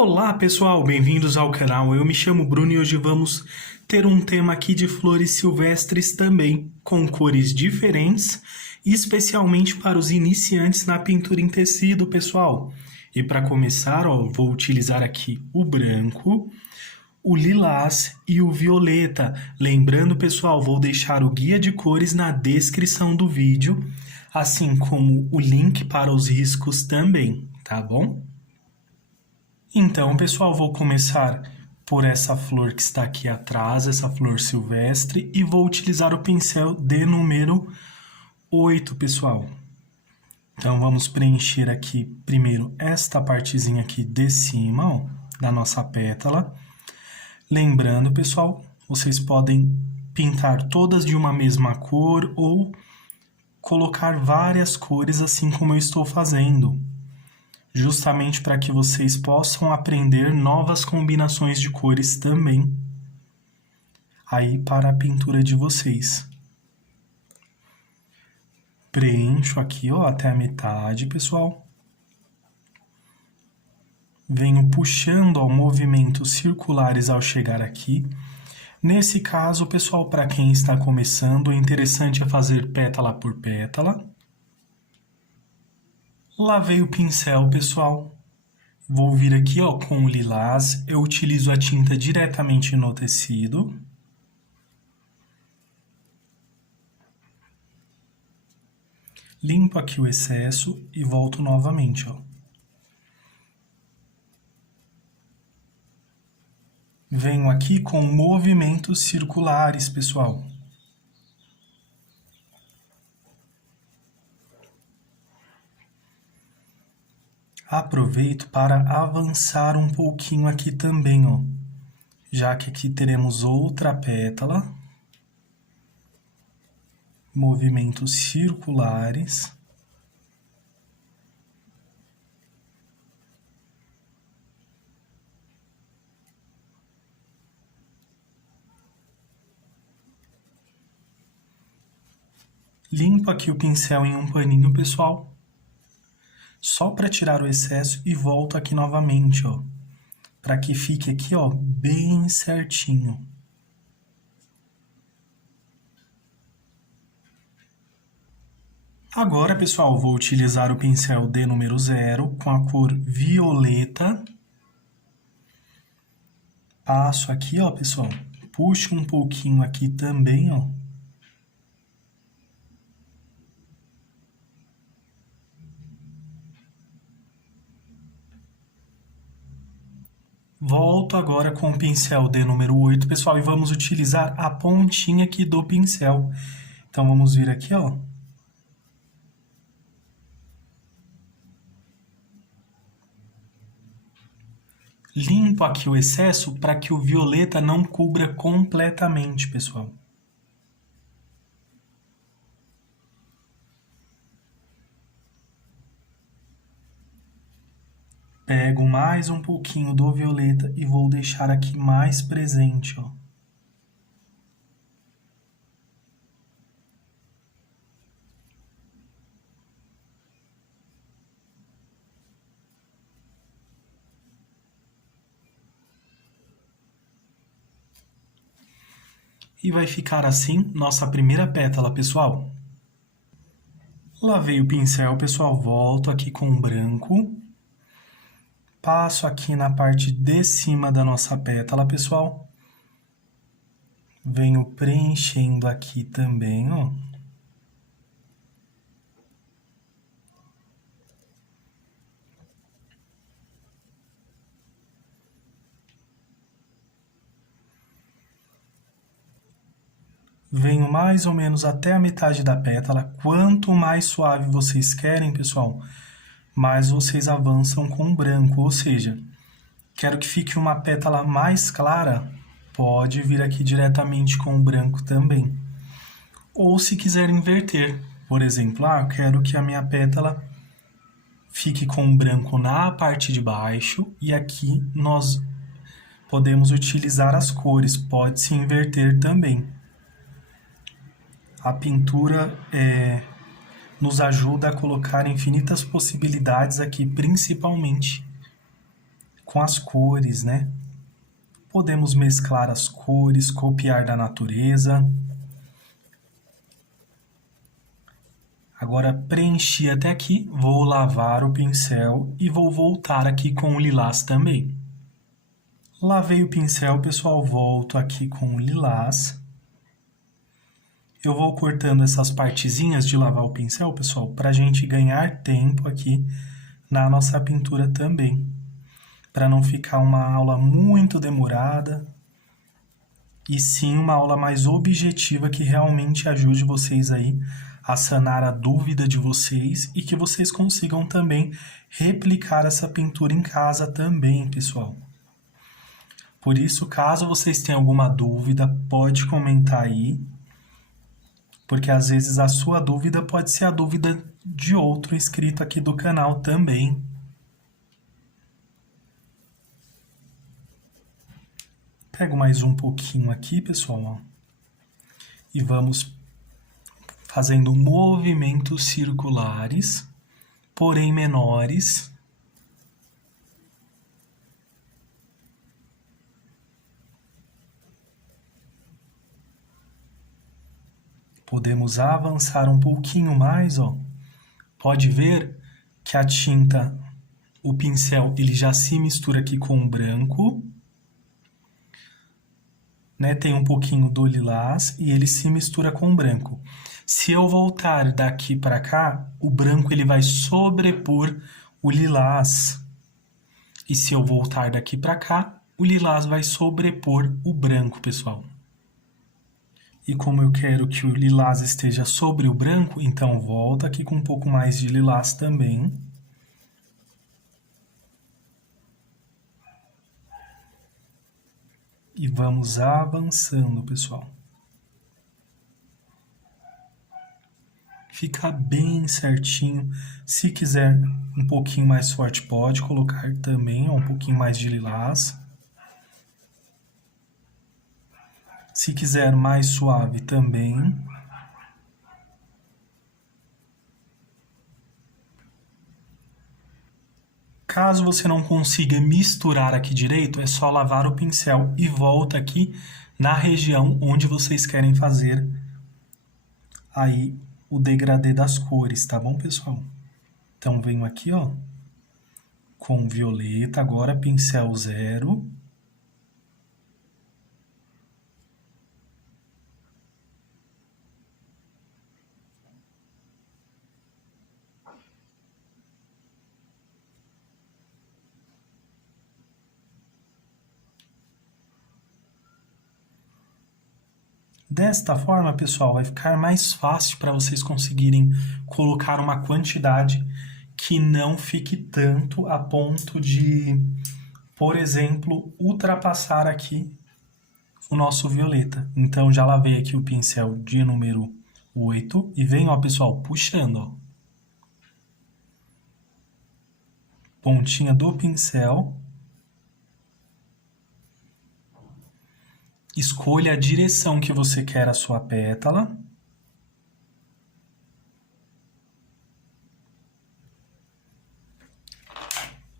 Olá pessoal, bem-vindos ao canal. Eu me chamo Bruno e hoje vamos ter um tema aqui de flores silvestres também, com cores diferentes, especialmente para os iniciantes na pintura em tecido, pessoal. E para começar, vou utilizar aqui o branco, o lilás e o violeta. Lembrando, pessoal, vou deixar o guia de cores na descrição do vídeo, assim como o link para os riscos também, tá bom? Então, pessoal, vou começar por essa flor que está aqui atrás, essa flor silvestre, e vou utilizar o pincel de número 8, pessoal. Então, vamos preencher aqui primeiro esta partezinha aqui de cima, da nossa pétala. Lembrando, pessoal, vocês podem pintar todas de uma mesma cor ou colocar várias cores, assim como eu estou fazendo, justamente para que vocês possam aprender novas combinações de cores também aí para a pintura de vocês. Preencho aqui, até a metade, pessoal. Venho puxando, movimentos circulares ao chegar aqui. Nesse caso, pessoal, para quem está começando, o interessante é fazer pétala por pétala. Lavei o pincel, pessoal. Vou vir aqui, com o lilás. Eu utilizo a tinta diretamente no tecido. Limpo aqui o excesso e volto novamente, Venho aqui com movimentos circulares, pessoal. Aproveito para avançar um pouquinho aqui também, já que aqui teremos outra pétala. Movimentos circulares. Limpo aqui o pincel em um paninho, pessoal. Só para tirar o excesso e volto aqui novamente, para que fique aqui, bem certinho. Agora, pessoal, vou utilizar o pincel de número 0 com a cor violeta. Passo aqui, pessoal, puxo um pouquinho aqui também, Volto agora com o pincel de número 8, pessoal, e vamos utilizar a pontinha aqui do pincel. Então, vamos vir aqui, Limpo aqui o excesso para que o violeta não cubra completamente, pessoal. Pego mais um pouquinho do violeta e vou deixar aqui mais presente, E vai ficar assim nossa primeira pétala, pessoal. Lavei o pincel, pessoal, volto aqui com o branco. Passo aqui na parte de cima da nossa pétala, pessoal. Venho preenchendo aqui também, Venho mais ou menos até a metade da pétala. Quanto mais suave vocês querem, pessoal, mais vocês avançam com o branco. Ou seja, quero que fique uma pétala mais clara, pode vir aqui diretamente com o branco também. Ou se quiser inverter, por exemplo, quero que a minha pétala fique com o branco na parte de baixo e aqui nós podemos utilizar as cores, pode se inverter também. A pintura nos ajuda a colocar infinitas possibilidades aqui, principalmente com as cores, né? Podemos mesclar as cores, copiar da natureza. Agora preenchi até aqui, vou lavar o pincel e vou voltar aqui com o lilás também. Lavei o pincel, pessoal, volto aqui com o lilás. Eu vou cortando essas partezinhas de lavar o pincel, pessoal, para a gente ganhar tempo aqui na nossa pintura também. Para não ficar uma aula muito demorada, e sim uma aula mais objetiva que realmente ajude vocês aí a sanar a dúvida de vocês e que vocês consigam também replicar essa pintura em casa também, pessoal. Por isso, caso vocês tenham alguma dúvida, pode comentar aí, porque às vezes a sua dúvida pode ser a dúvida de outro inscrito aqui do canal também. Pego mais um pouquinho aqui, pessoal, ó, e vamos fazendo movimentos circulares, porém menores. Podemos avançar um pouquinho mais, ó. Pode ver que a tinta, o pincel, ele já se mistura aqui com o branco, né? Tem um pouquinho do lilás e ele se mistura com o branco. Se eu voltar daqui para cá, o branco ele vai sobrepor o lilás. E se eu voltar daqui para cá, o lilás vai sobrepor o branco, pessoal. E como eu quero que o lilás esteja sobre o branco, então volta aqui com um pouco mais de lilás também. E vamos avançando, pessoal. Fica bem certinho. Se quiser um pouquinho mais forte, pode colocar também um pouquinho mais de lilás. Se quiser mais suave também. Caso você não consiga misturar aqui direito, é só lavar o pincel e volta aqui na região onde vocês querem fazer aí o degradê das cores, tá bom, pessoal? Então, venho aqui, ó, com violeta, agora pincel 0. Desta forma, pessoal, vai ficar mais fácil para vocês conseguirem colocar uma quantidade que não fique tanto a ponto de, por exemplo, ultrapassar aqui o nosso violeta. Então, já lavei aqui o pincel de número 8 e venho, ó, pessoal, puxando, ó. Pontinha do pincel. Escolha a direção que você quer a sua pétala.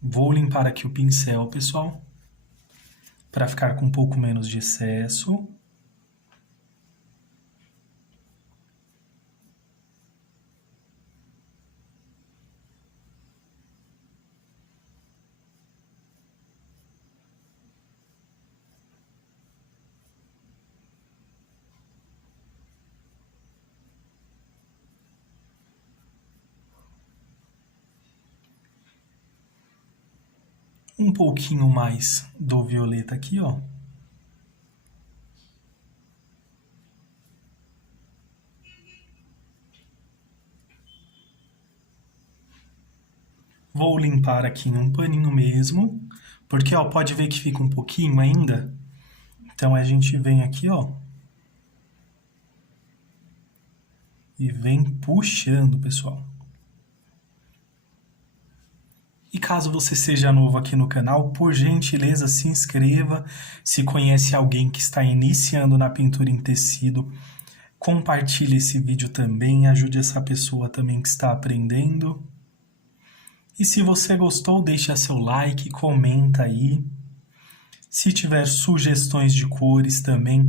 Vou limpar aqui o pincel, pessoal, para ficar com um pouco menos de excesso. Um pouquinho mais do violeta aqui, ó. Vou limpar aqui em um paninho mesmo, porque, ó, pode ver que fica um pouquinho ainda. Então, a gente vem aqui, ó, e vem puxando, pessoal. E caso você seja novo aqui no canal, por gentileza, se inscreva. Se conhece alguém que está iniciando na pintura em tecido, compartilhe esse vídeo também, ajude essa pessoa também que está aprendendo. E se você gostou, deixa seu like, comenta aí. Se tiver sugestões de cores também,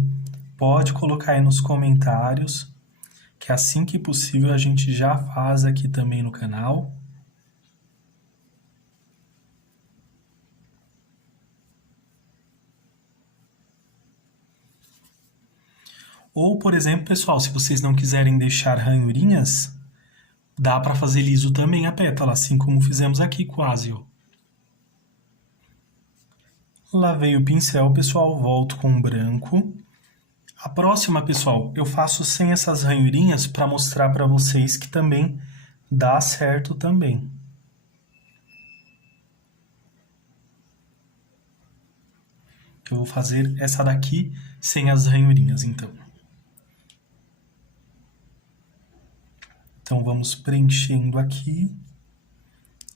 pode colocar aí nos comentários, que assim que possível a gente já faz aqui também no canal. Ou, por exemplo, pessoal, se vocês não quiserem deixar ranhurinhas, dá para fazer liso também a pétala, assim como fizemos aqui quase, ó. Lavei o pincel, pessoal, volto com branco. A próxima, pessoal, eu faço sem essas ranhurinhas para mostrar para vocês que também dá certo também. Eu vou fazer essa daqui sem as ranhurinhas, então. Então, vamos preenchendo aqui.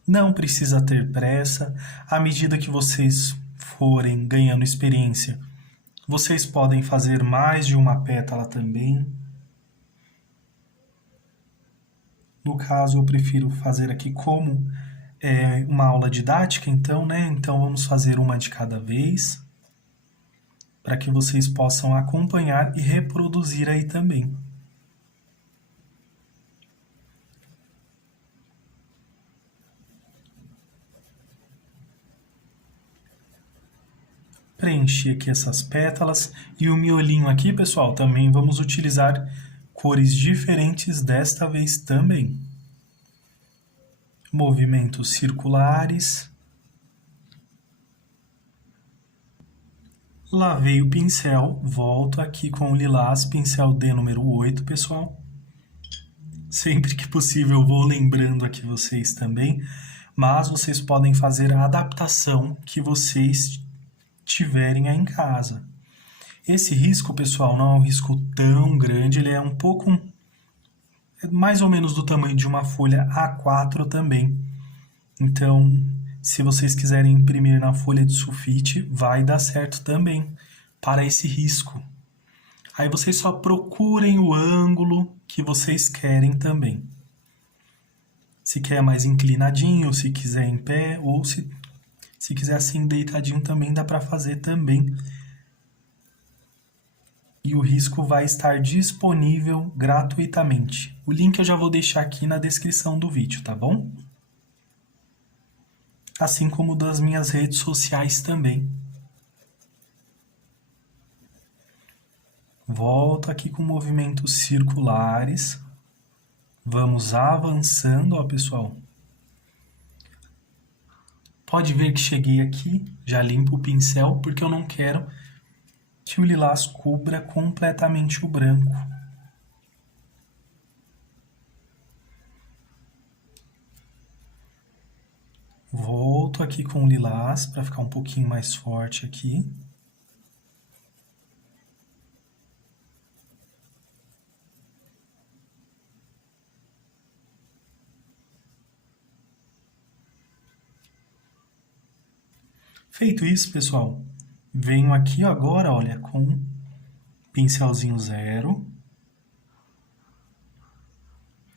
Não precisa ter pressa. À medida que vocês forem ganhando experiência, vocês podem fazer mais de uma pétala também. No caso, eu prefiro fazer aqui como uma aula didática, então, né? Então, vamos fazer uma de cada vez, para que vocês possam acompanhar e reproduzir aí também. Preenchi aqui essas pétalas e o miolinho aqui, pessoal, também vamos utilizar cores diferentes desta vez também. Movimentos circulares. Lavei o pincel, volto aqui com o lilás, pincel D número 8, pessoal. Sempre que possível eu vou lembrando aqui vocês também, mas vocês podem fazer a adaptação que vocês tiverem aí em casa. Esse risco, pessoal, não é um risco tão grande, ele é um pouco, mais ou menos do tamanho de uma folha A4 também. Então, se vocês quiserem imprimir na folha de sulfite, vai dar certo também para esse risco. Aí vocês só procurem o ângulo que vocês querem também. Se quer mais inclinadinho, se quiser em pé, ou se quiser assim deitadinho também dá para fazer também. E o risco vai estar disponível gratuitamente. O link eu já vou deixar aqui na descrição do vídeo, tá bom? Assim como das minhas redes sociais também. Volto aqui com movimentos circulares. Vamos avançando, ó, pessoal. Pode ver que cheguei aqui, já limpo o pincel, porque eu não quero que o lilás cubra completamente o branco. Volto aqui com o lilás para ficar um pouquinho mais forte aqui. Feito isso, pessoal, venho aqui agora, olha, com pincelzinho 0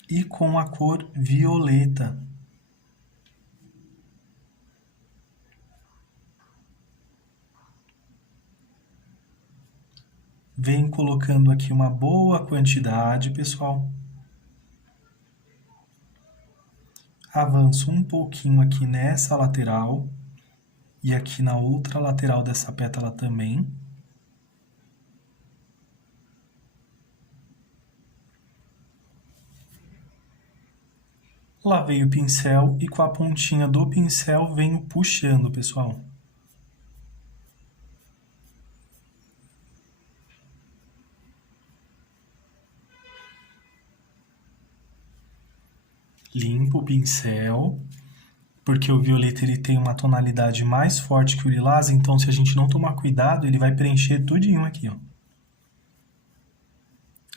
e com a cor violeta. Venho colocando aqui uma boa quantidade, pessoal. Avanço um pouquinho aqui nessa lateral e aqui na outra lateral dessa pétala também. Lavei o pincel e com a pontinha do pincel venho puxando, pessoal. Limpo o pincel, porque o violeta ele tem uma tonalidade mais forte que o lilás, então se a gente não tomar cuidado, ele vai preencher tudinho aqui, ó.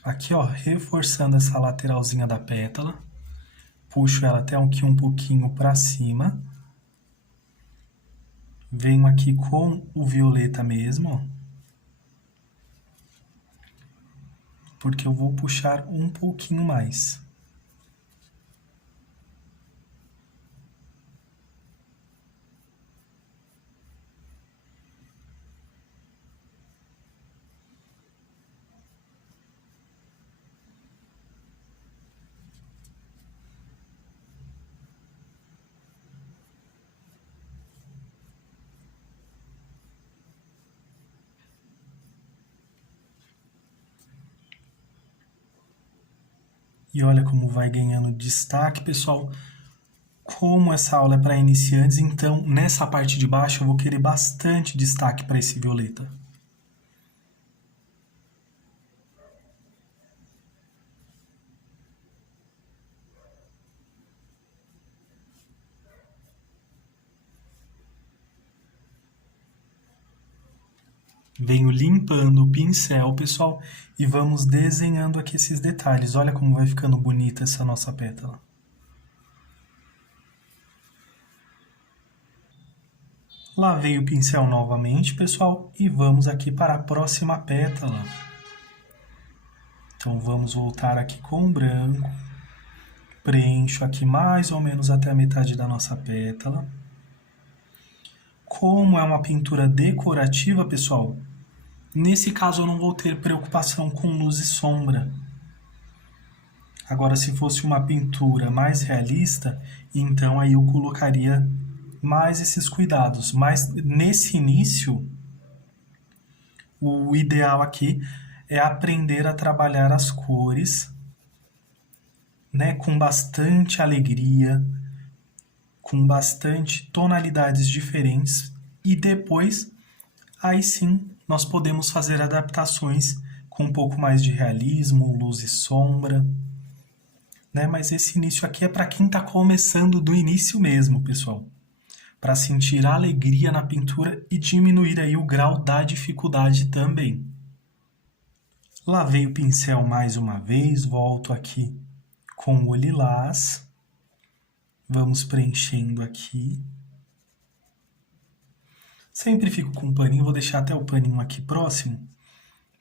Aqui, ó, reforçando essa lateralzinha da pétala. Puxo ela até aqui um pouquinho para cima. Venho aqui com o violeta mesmo, ó. Porque eu vou puxar um pouquinho mais. E olha como vai ganhando destaque, pessoal. Como essa aula é para iniciantes, então nessa parte de baixo eu vou querer bastante destaque para esse violeta. Venho limpando o pincel, pessoal, e vamos desenhando aqui esses detalhes. Olha como vai ficando bonita essa nossa pétala. Lavei o pincel novamente, pessoal, e vamos aqui para a próxima pétala. Então, vamos voltar aqui com o branco. Preencho aqui mais ou menos até a metade da nossa pétala. Como é uma pintura decorativa, pessoal, nesse caso eu não vou ter preocupação com luz e sombra. Agora, se fosse uma pintura mais realista, então aí eu colocaria mais esses cuidados. Mas nesse início, o ideal aqui é aprender a trabalhar as cores, né, com bastante alegria, com bastante tonalidades diferentes, e depois, aí sim, nós podemos fazer adaptações com um pouco mais de realismo, luz e sombra, né? Mas esse início aqui é para quem está começando do início mesmo, pessoal, para sentir a alegria na pintura e diminuir aí o grau da dificuldade também. Lavei o pincel mais uma vez, volto aqui com o lilás. Vamos preenchendo aqui. Sempre fico com o paninho, vou deixar até o paninho aqui próximo,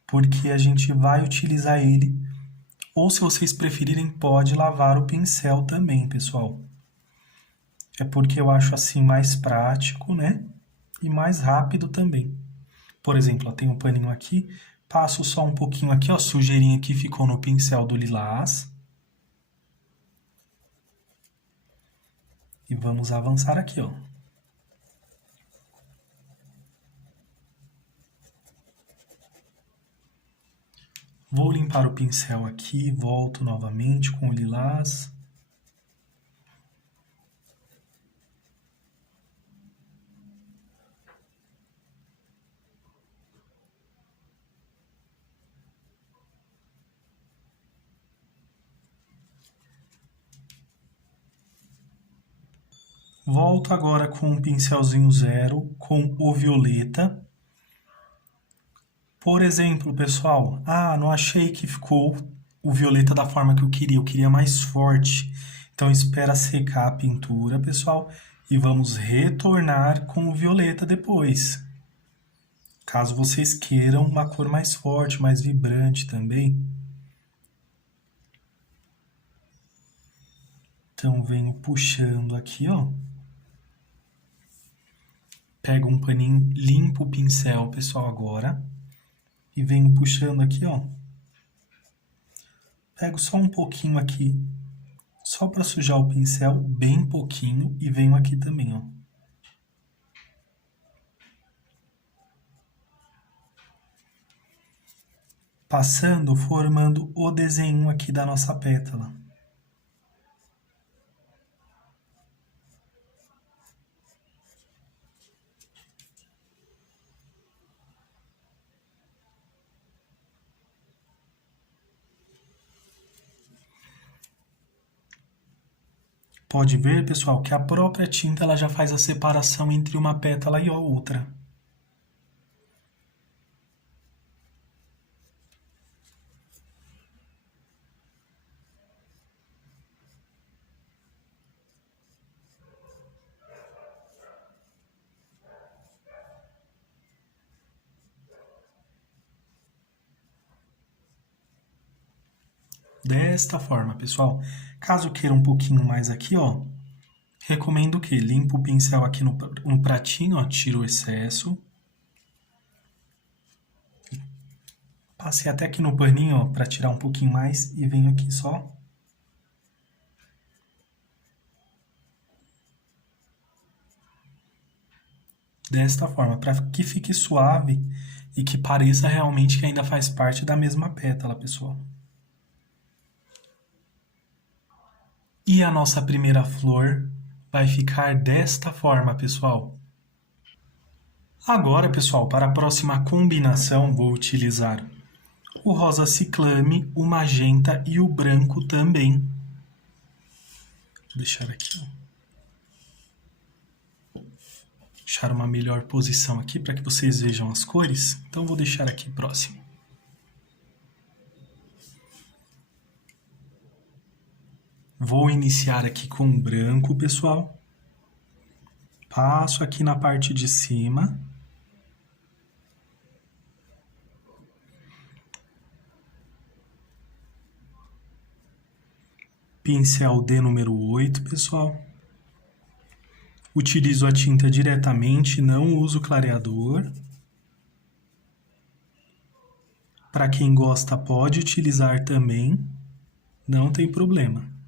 porque a gente vai utilizar ele. Ou se vocês preferirem, pode lavar o pincel também, pessoal. É porque eu acho assim mais prático, né? E mais rápido também. Por exemplo, ó, tem um paninho aqui, passo só um pouquinho aqui, ó, sujeirinha que ficou no pincel do lilás. E vamos avançar aqui, ó. Vou limpar o pincel aqui, volto novamente com o lilás. Volto agora com um pincelzinho zero, com o violeta. Por exemplo, pessoal, não achei que ficou o violeta da forma que eu queria mais forte. Então, espera secar a pintura, pessoal, e vamos retornar com o violeta depois. Caso vocês queiram uma cor mais forte, mais vibrante também. Então, venho puxando aqui, ó. Pego um paninho, limpo o pincel, pessoal, agora. E venho puxando aqui, ó. Pego só um pouquinho aqui, só para sujar o pincel, bem pouquinho, e venho aqui também, ó. Passando, formando o desenho aqui da nossa pétala. Pode ver, pessoal, que a própria tinta ela já faz a separação entre uma pétala e a outra. Desta forma, pessoal. Caso queira um pouquinho mais aqui, ó, recomendo que limpe o pincel aqui no pratinho, ó, tira o excesso. Passei até aqui no paninho, ó, para tirar um pouquinho mais e venho aqui só. Desta forma, para que fique suave e que pareça realmente que ainda faz parte da mesma pétala, pessoal. E a nossa primeira flor vai ficar desta forma, pessoal. Agora, pessoal, para a próxima combinação, vou utilizar o rosa ciclame, o magenta e o branco também. Vou deixar aqui, deixar uma melhor posição aqui para que vocês vejam as cores. Então, vou deixar aqui próximo. Vou iniciar aqui com o branco, pessoal. Passo aqui na parte de cima. Pincel D número 8, pessoal. Utilizo a tinta diretamente, não uso clareador. Para quem gosta, pode utilizar também, não tem problema.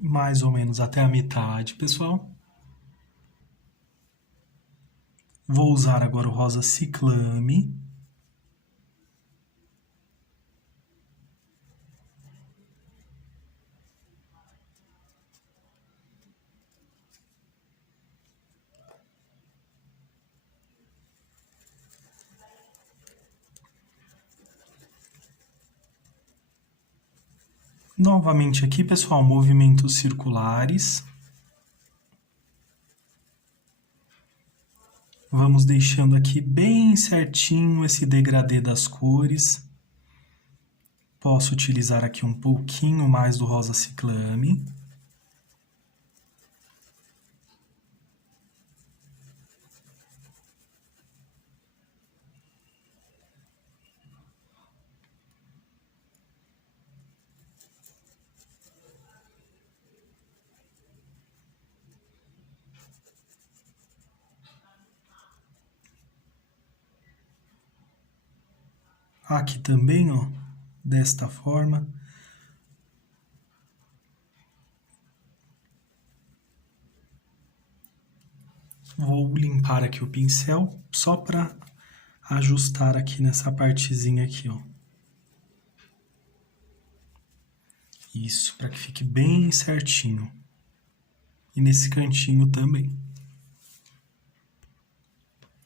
Mais ou menos até a metade, pessoal. Vou usar agora o rosa ciclame. Novamente aqui, pessoal, movimentos circulares. Vamos deixando aqui bem certinho esse degradê das cores. Posso utilizar aqui um pouquinho mais do rosa ciclame. Aqui também, ó, desta forma. Vou limpar aqui o pincel, só para ajustar aqui nessa partezinha aqui, ó. Isso, para que fique bem certinho. E nesse cantinho também.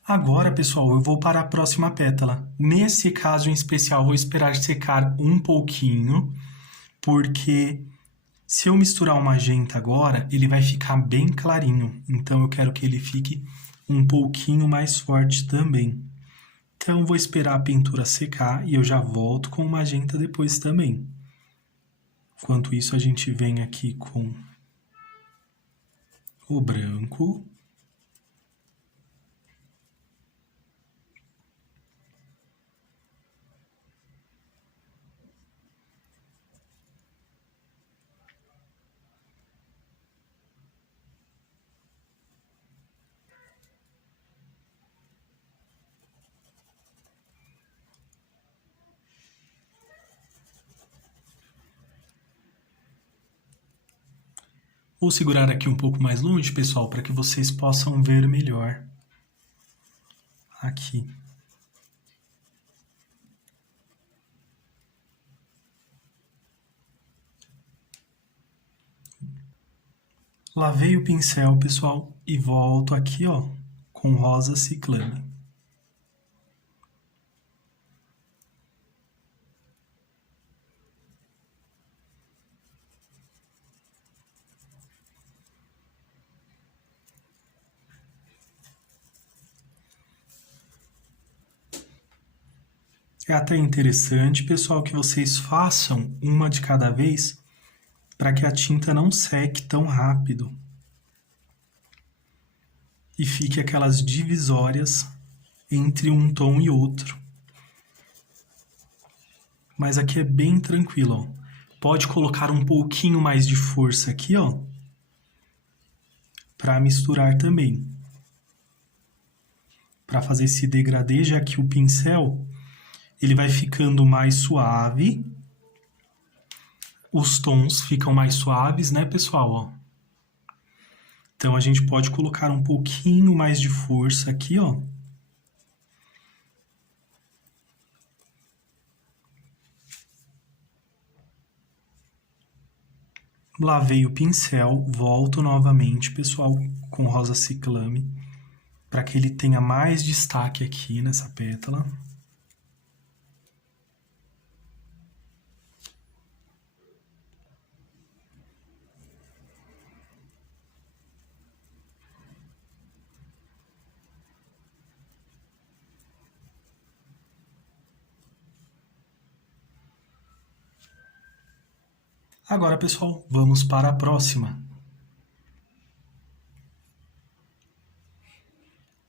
Agora, pessoal, eu vou para a próxima pétala. Nesse caso em especial, vou esperar secar um pouquinho, porque se eu misturar o magenta agora, ele vai ficar bem clarinho. Então, eu quero que ele fique um pouquinho mais forte também. Então, vou esperar a pintura secar e eu já volto com o magenta depois também. Enquanto isso, a gente vem aqui com o branco. Vou segurar aqui um pouco mais longe, pessoal, para que vocês possam ver melhor. Aqui. Lavei o pincel, pessoal, e volto aqui, ó, com rosa ciclame. É até interessante, pessoal, que vocês façam uma de cada vez para que a tinta não seque tão rápido e fique aquelas divisórias entre um tom e outro. Mas aqui é bem tranquilo, ó. Pode colocar um pouquinho mais de força aqui, ó, para misturar também. Para fazer esse degradê, já que o pincel ele vai ficando mais suave. Os tons ficam mais suaves, né, pessoal? Ó. Então, a gente pode colocar um pouquinho mais de força aqui, ó. Lavei o pincel, volto novamente, pessoal, com rosa ciclame, para que ele tenha mais destaque aqui nessa pétala. Agora, pessoal, vamos para a próxima.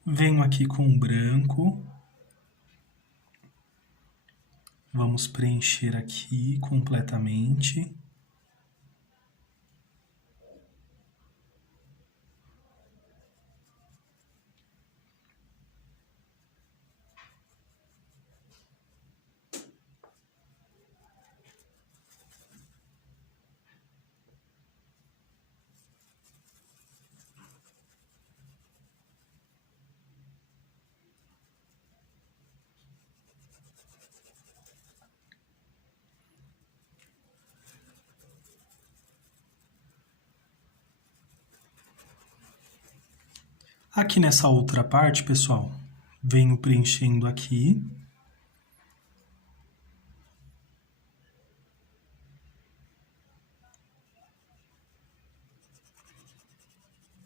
Venho aqui com o branco. Vamos preencher aqui completamente. Aqui nessa outra parte, pessoal, venho preenchendo aqui.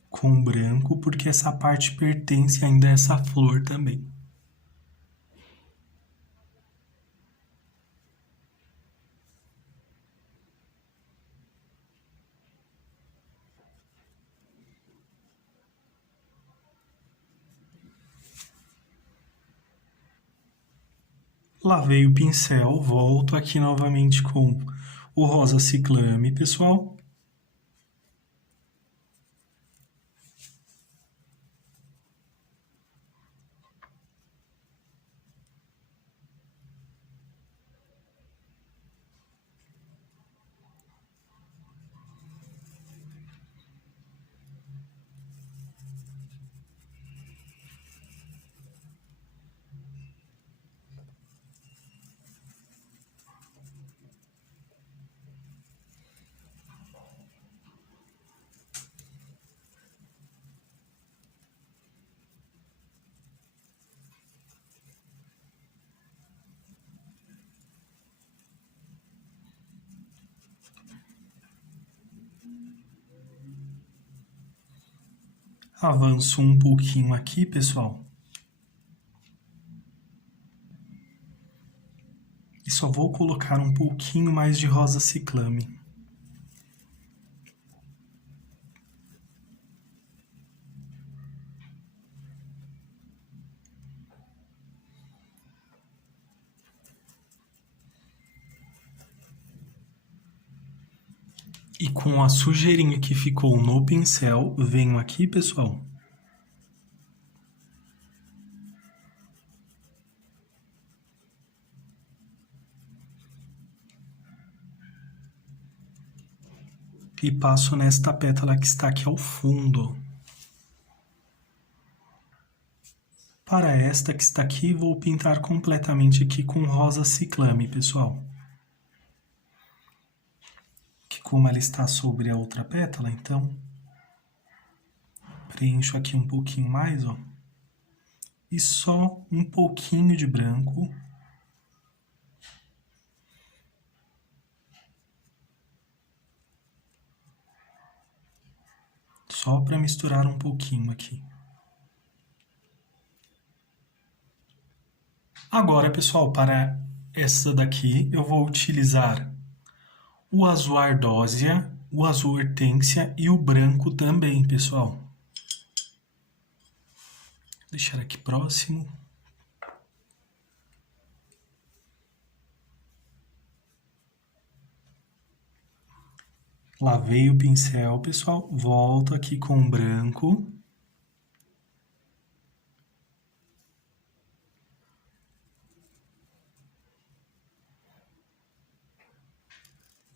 Com branco, porque essa parte pertence ainda a essa flor também. Lavei o pincel, volto aqui novamente com o rosa ciclame, pessoal. Avanço um pouquinho aqui, pessoal. E só vou colocar um pouquinho mais de rosa ciclame. E com a sujeirinha que ficou no pincel, venho aqui, pessoal. E passo nesta pétala que está aqui ao fundo. Para esta que está aqui, vou pintar completamente aqui com rosa ciclame, pessoal. Que como ela está sobre a outra pétala, então preencho aqui um pouquinho mais, ó. E só um pouquinho de branco. Só para misturar um pouquinho aqui. Agora, pessoal, para essa daqui, eu vou utilizar o azul ardósia, o azul hortênsia e o branco também, pessoal. Vou deixar aqui próximo. Lavei o pincel, pessoal. Volto aqui com o branco.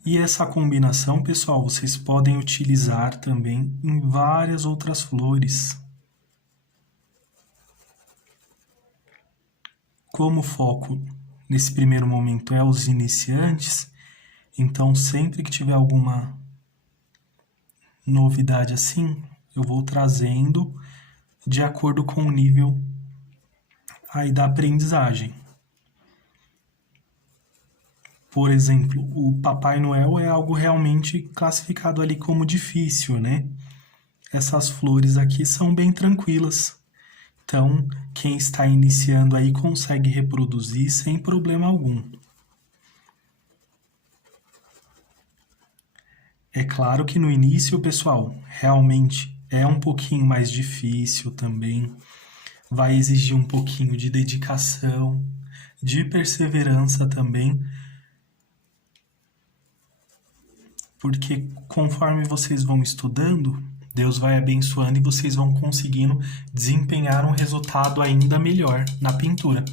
E essa combinação, pessoal, vocês podem utilizar também em várias outras flores. Como o foco nesse primeiro momento é os iniciantes, então sempre que tiver alguma novidade assim, eu vou trazendo de acordo com o nível aí da aprendizagem. Por exemplo, o Papai Noel é algo realmente classificado ali como difícil, né? Essas flores aqui são bem tranquilas. Então, quem está iniciando aí consegue reproduzir sem problema algum. É claro que no início, pessoal, realmente é um pouquinho mais difícil também. Vai exigir um pouquinho de dedicação, de perseverança também, porque conforme vocês vão estudando, Deus vai abençoando e vocês vão conseguindo desempenhar um resultado ainda melhor na pintura.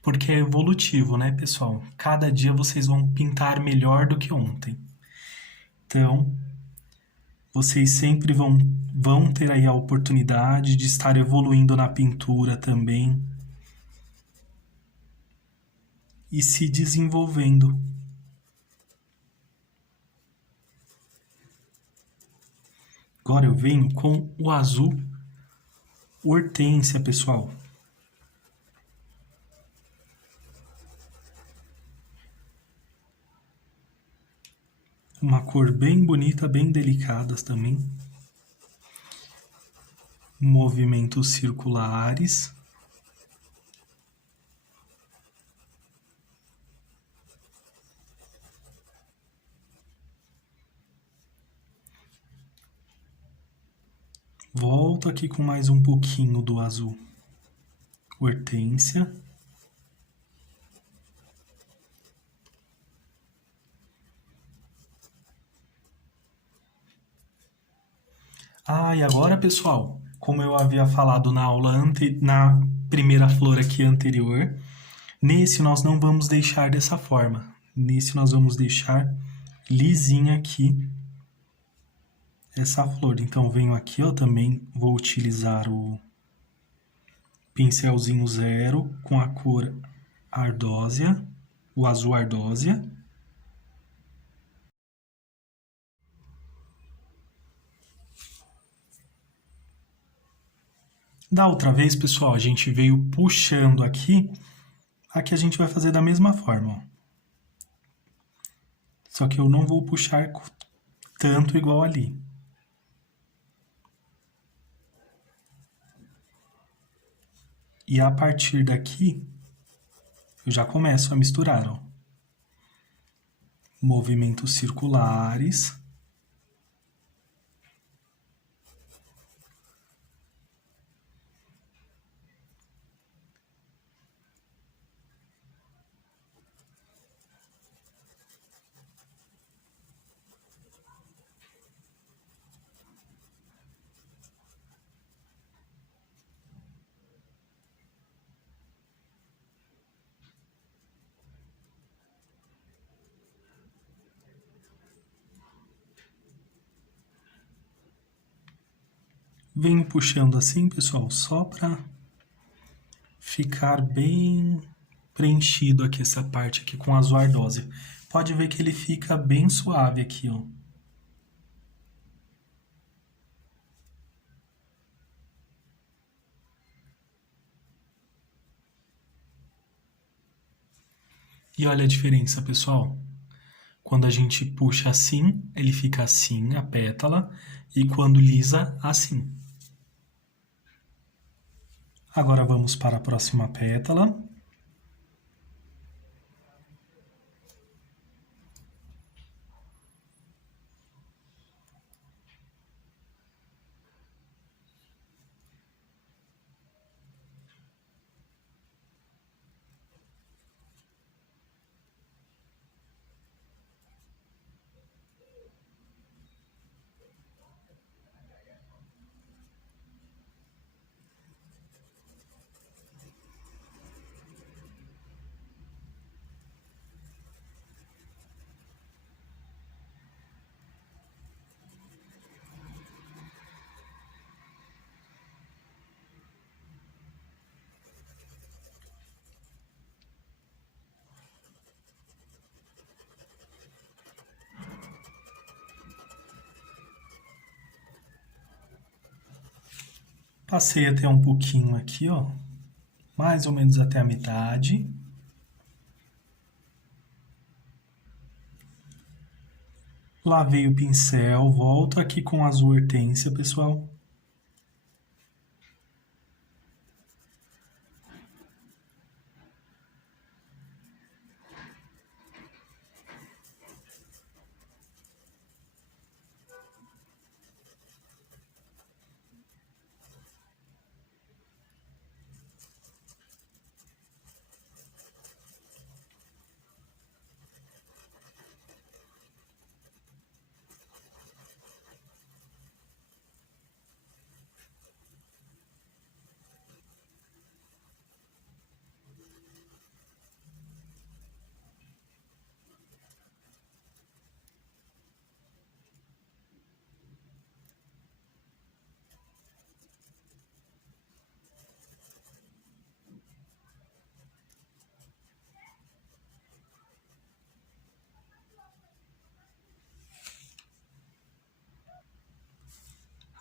Porque é evolutivo, né, pessoal? Cada dia vocês vão pintar melhor do que ontem. Então, vocês sempre vão ter aí a oportunidade de estar evoluindo na pintura também e se desenvolvendo. Agora eu venho com o azul hortênsia, pessoal. Uma cor bem bonita, bem delicada também. Movimentos circulares. Volto aqui com mais um pouquinho do azul hortênsia. Ah, e agora, pessoal, como eu havia falado na na primeira flor aqui anterior, nesse nós não vamos deixar dessa forma. Nesse nós vamos deixar lisinha aqui essa flor. Então venho aqui, eu também vou utilizar o pincelzinho zero com a cor ardósia, o azul ardósia. Da outra vez, pessoal, a gente veio puxando aqui. Aqui a gente vai fazer da mesma forma, ó. Só que eu não vou puxar tanto igual ali. E a partir daqui, eu já começo a misturar, ó. Movimentos circulares. Venho puxando assim, pessoal, só para ficar bem preenchido aqui essa parte aqui com azul ardósia. Pode ver que ele fica bem suave aqui, ó. E olha a diferença, pessoal. Quando a gente puxa assim, ele fica assim, a pétala, e quando lisa, assim. Agora vamos para a próxima pétala. Passei até um pouquinho aqui, ó, mais ou menos até a metade. Lavei o pincel, volto aqui com azul hortênsia, pessoal.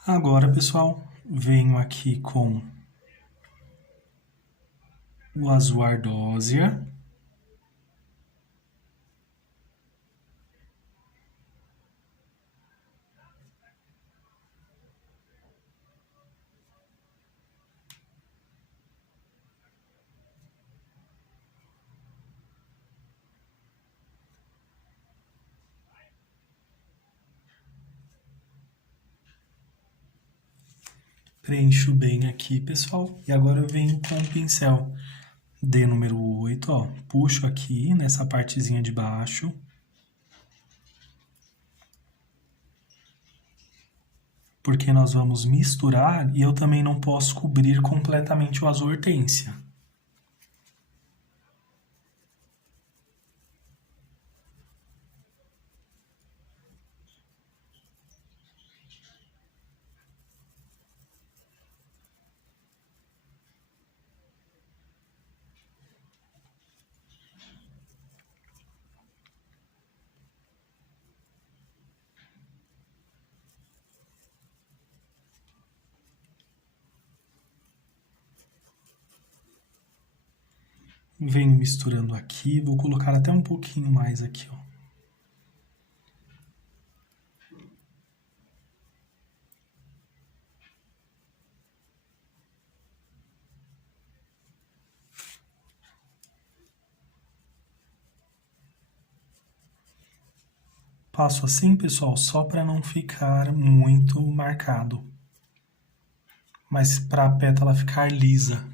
Agora, pessoal, venho aqui com o azul ardósia. Preencho bem aqui, pessoal. E agora eu venho com o pincel D número 8, ó. Puxo aqui nessa partezinha de baixo. Porque nós vamos misturar e eu também não posso cobrir completamente o azul hortênsia. Venho misturando aqui, vou colocar até um pouquinho mais aqui, ó. Passo assim, pessoal, só para não ficar muito marcado, mas para a pétala ficar lisa.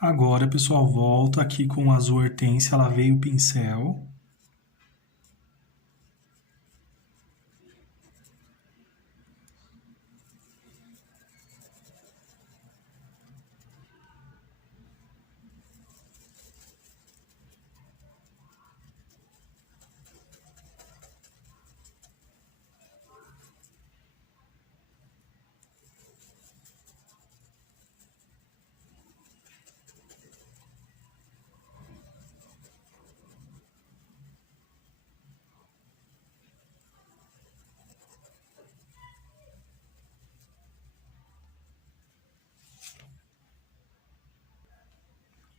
Agora, pessoal, volto aqui com o azul hortênsia, lavei o pincel.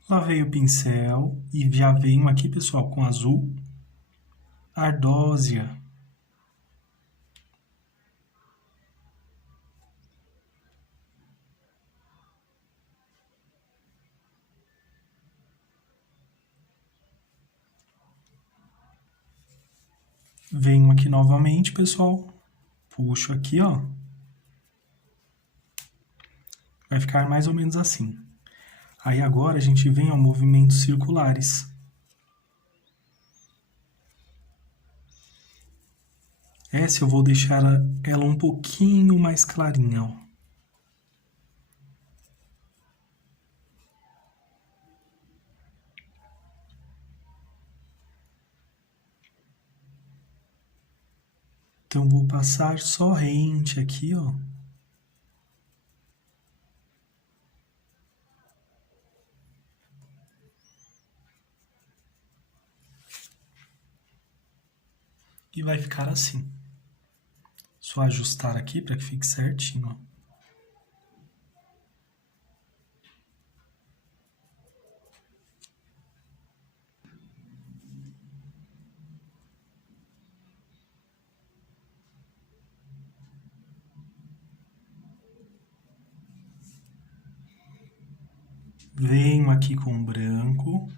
Lavei o pincel e já venho aqui, pessoal, com azul ardósia. Venho aqui novamente, pessoal. Puxo aqui, ó. Vai ficar mais ou menos assim. Aí agora a gente vem a movimentos circulares. Essa eu vou deixar ela um pouquinho mais clarinha, ó. Então vou passar só rente aqui, ó. E vai ficar assim. Só ajustar aqui para que fique certinho, ó. Venho aqui com branco.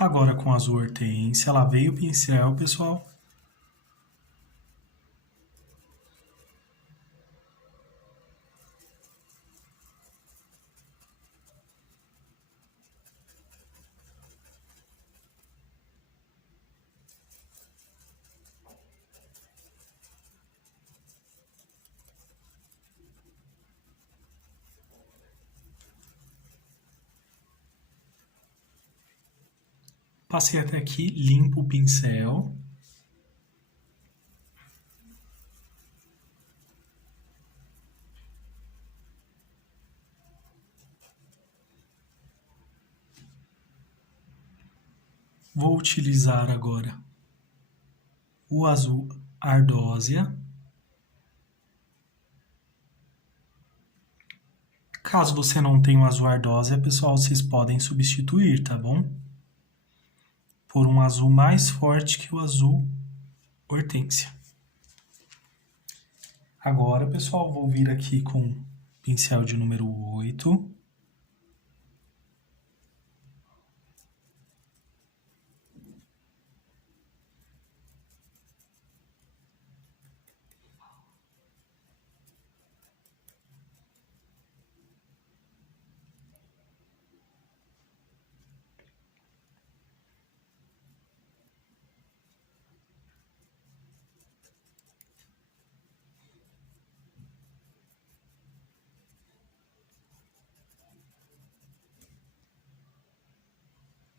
Agora com azul hortência, lavei o pincel, pessoal. Passei até aqui, limpo o pincel. Vou utilizar agora o azul ardósia. Caso você não tenha o azul ardósia, pessoal, vocês podem substituir, tá bom? Por um azul mais forte que o azul hortência. Agora, pessoal, vou vir aqui com pincel de número 8.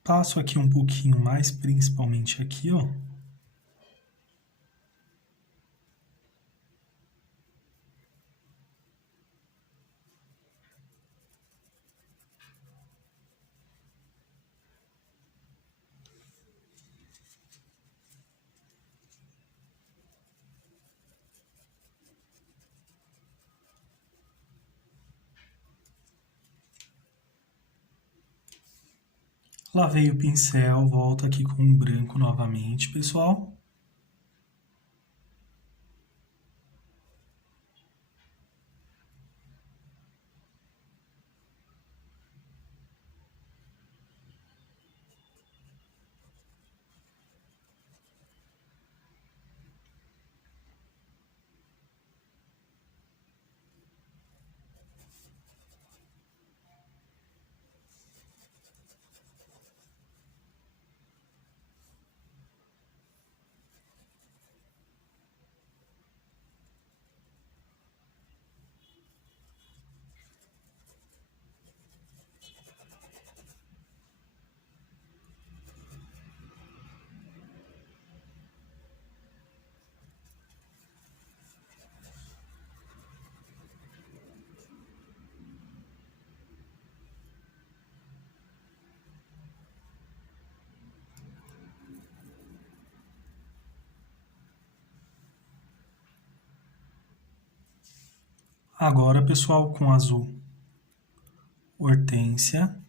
Passo aqui um pouquinho mais, principalmente aqui, ó. Lavei o pincel, volto aqui com o branco novamente, pessoal. Agora, pessoal, com azul, hortênsia.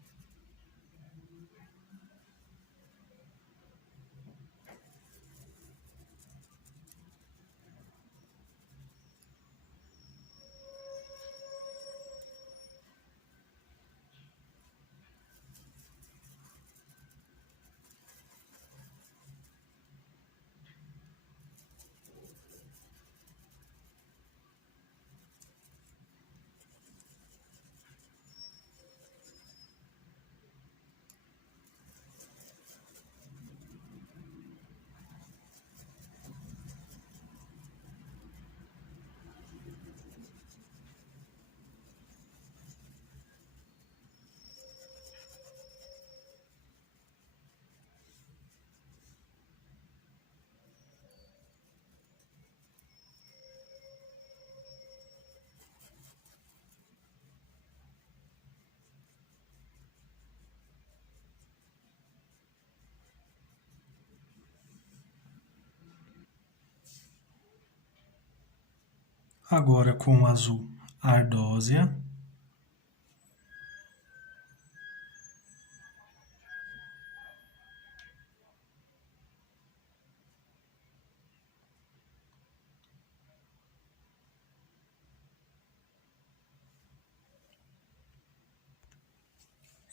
Agora com azul, ardósia.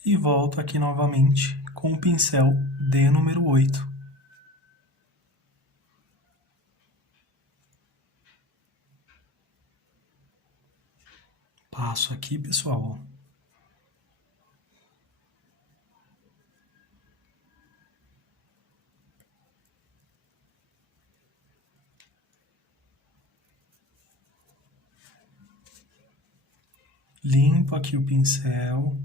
E volto aqui novamente com o pincel D número 8. Passo aqui, pessoal, ó. Limpo aqui o pincel.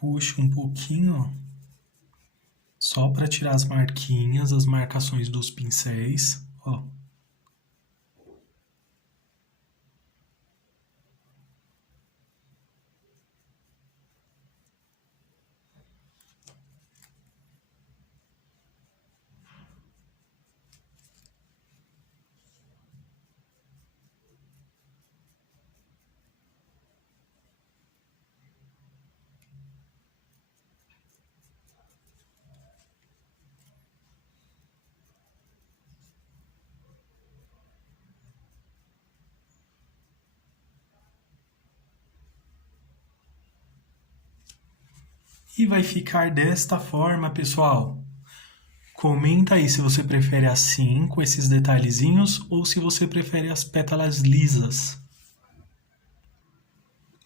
Puxo um pouquinho, ó, só para tirar as marquinhas, as marcações dos pincéis, ó. E vai ficar desta forma, pessoal. Comenta aí se você prefere assim, com esses detalhezinhos, ou se você prefere as pétalas lisas.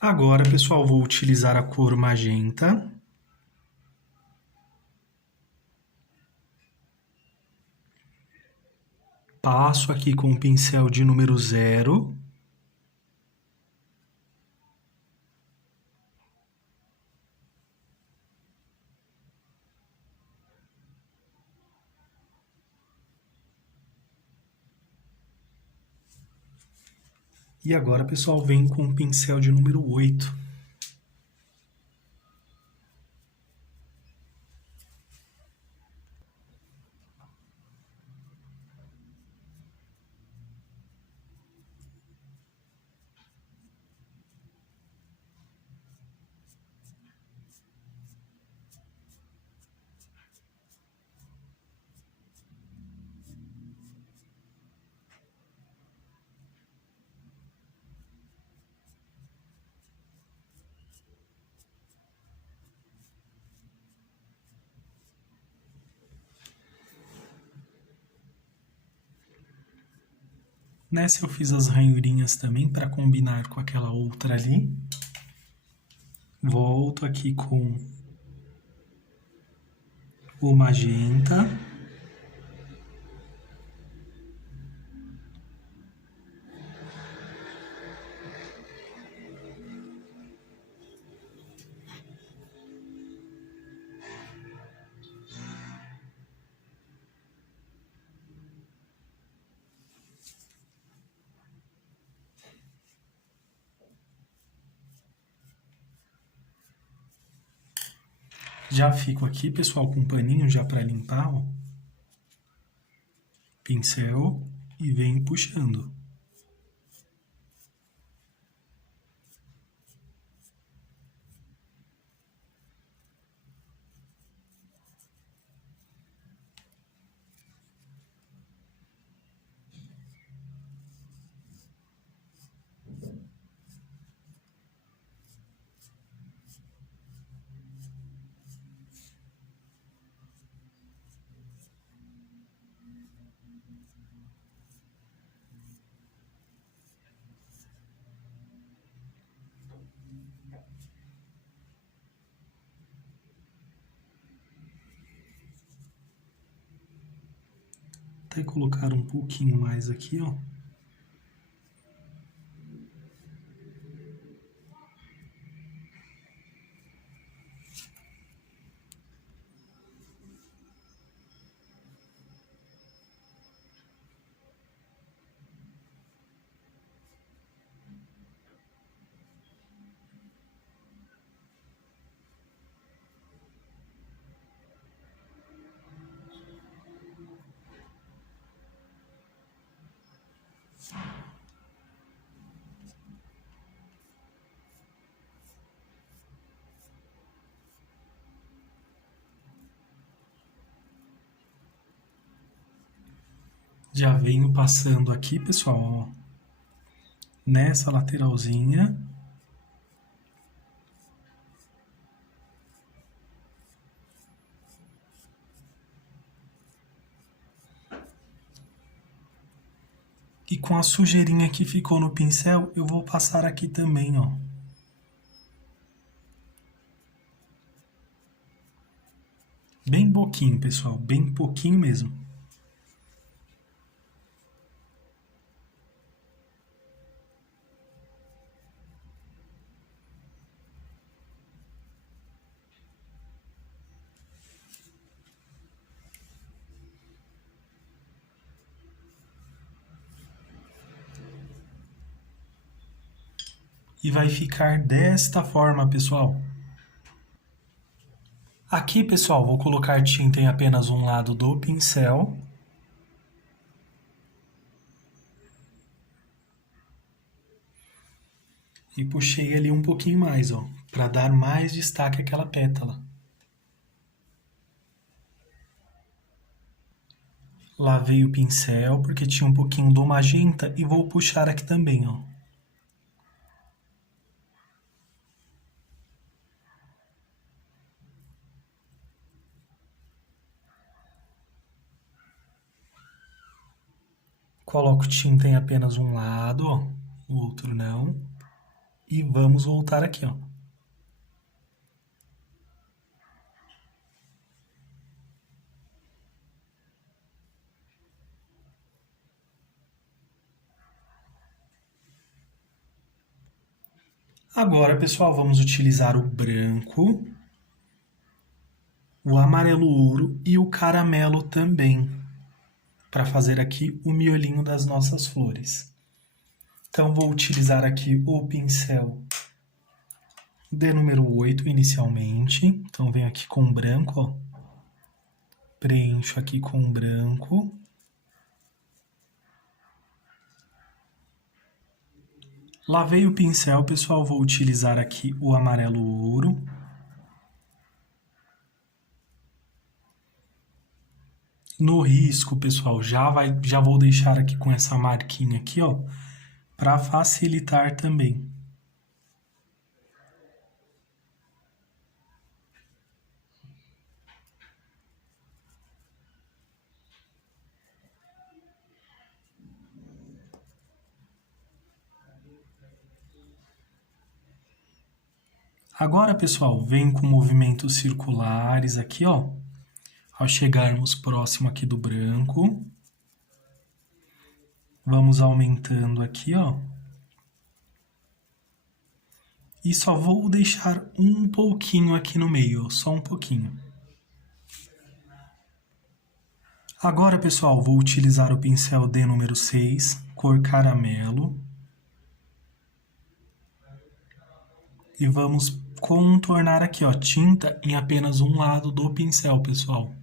Agora, pessoal, vou utilizar a cor magenta. Passo aqui com o pincel de número 0. E agora, pessoal, vem com o pincel de número 8. Nessa eu fiz as ranhurinhas também para combinar com aquela outra ali. Volto aqui com o magenta. Já fico aqui, pessoal, com um paninho já para limpar, ó. Pincel e venho puxando. Até colocar um pouquinho mais aqui, ó. Já venho passando aqui, pessoal, ó, nessa lateralzinha. E com a sujeirinha que ficou no pincel, eu vou passar aqui também, ó. Bem pouquinho, pessoal, bem pouquinho mesmo. E vai ficar desta forma, pessoal. Aqui, pessoal, vou colocar tinta em apenas um lado do pincel. E puxei ali um pouquinho mais, ó, para dar mais destaque àquela pétala. Lavei o pincel porque tinha um pouquinho do magenta e vou puxar aqui também, ó. Coloco tinta em apenas um lado, ó, o outro não. E vamos voltar aqui, ó. Agora, pessoal, vamos utilizar o branco, o amarelo ouro e o caramelo também, para fazer aqui o miolinho das nossas flores. Então, vou utilizar aqui o pincel de número 8 inicialmente. Então, venho aqui com branco, ó. Preencho aqui com branco. Lavei o pincel, pessoal, vou utilizar aqui o amarelo ouro. No risco, pessoal, já vou deixar aqui com essa marquinha aqui, ó, para facilitar também. Agora, pessoal, vem com movimentos circulares aqui, ó. Ao chegarmos próximo aqui do branco, vamos aumentando aqui, ó. E só vou deixar um pouquinho aqui no meio, só um pouquinho. Agora, pessoal, vou utilizar o pincel de número 6, cor caramelo. E vamos contornar aqui, ó, tinta em apenas um lado do pincel, pessoal.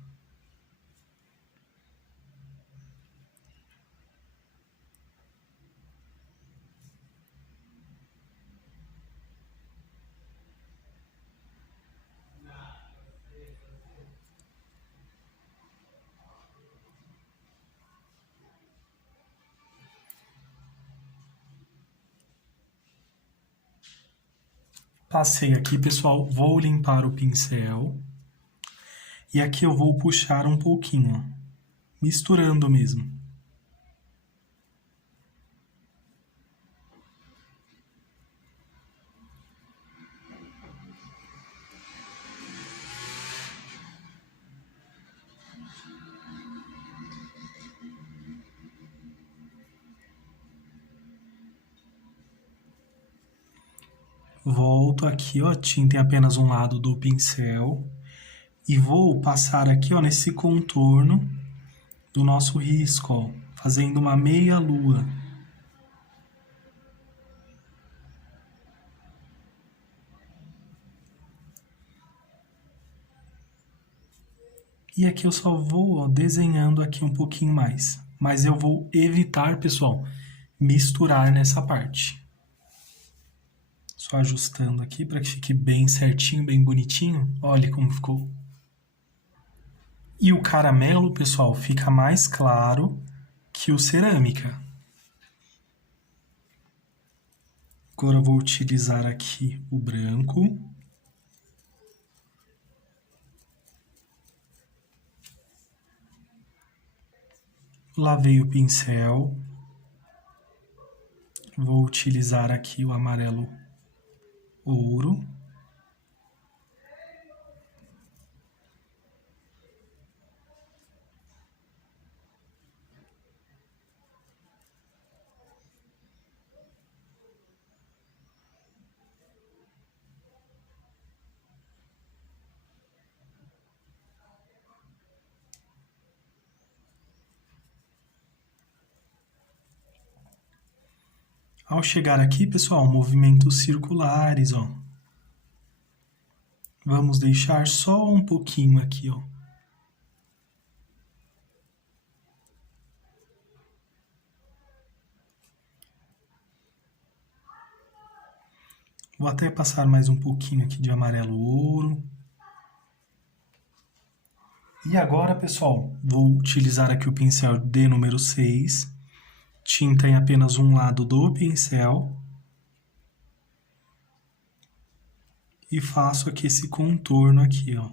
Passei aqui, pessoal, vou limpar o pincel. E aqui eu vou puxar um pouquinho, ó, misturando mesmo. Volto aqui, ó, tinta em apenas um lado do pincel. E vou passar aqui, ó, nesse contorno do nosso risco, ó, fazendo uma meia lua. E aqui eu só vou, ó, desenhando aqui um pouquinho mais. Mas eu vou evitar, pessoal, misturar nessa parte. Só ajustando aqui para que fique bem certinho, bem bonitinho. Olha como ficou. E o caramelo, pessoal, fica mais claro que o cerâmica. Agora eu vou utilizar aqui o branco. Lavei o pincel. Vou utilizar aqui o amarelo ouro. Ao chegar aqui, pessoal, movimentos circulares, ó. Vamos deixar só um pouquinho aqui, ó. Vou até passar mais um pouquinho aqui de amarelo ouro. E agora, pessoal, vou utilizar aqui o pincel de número 6. Tinta em apenas um lado do pincel. E faço aqui esse contorno aqui, ó.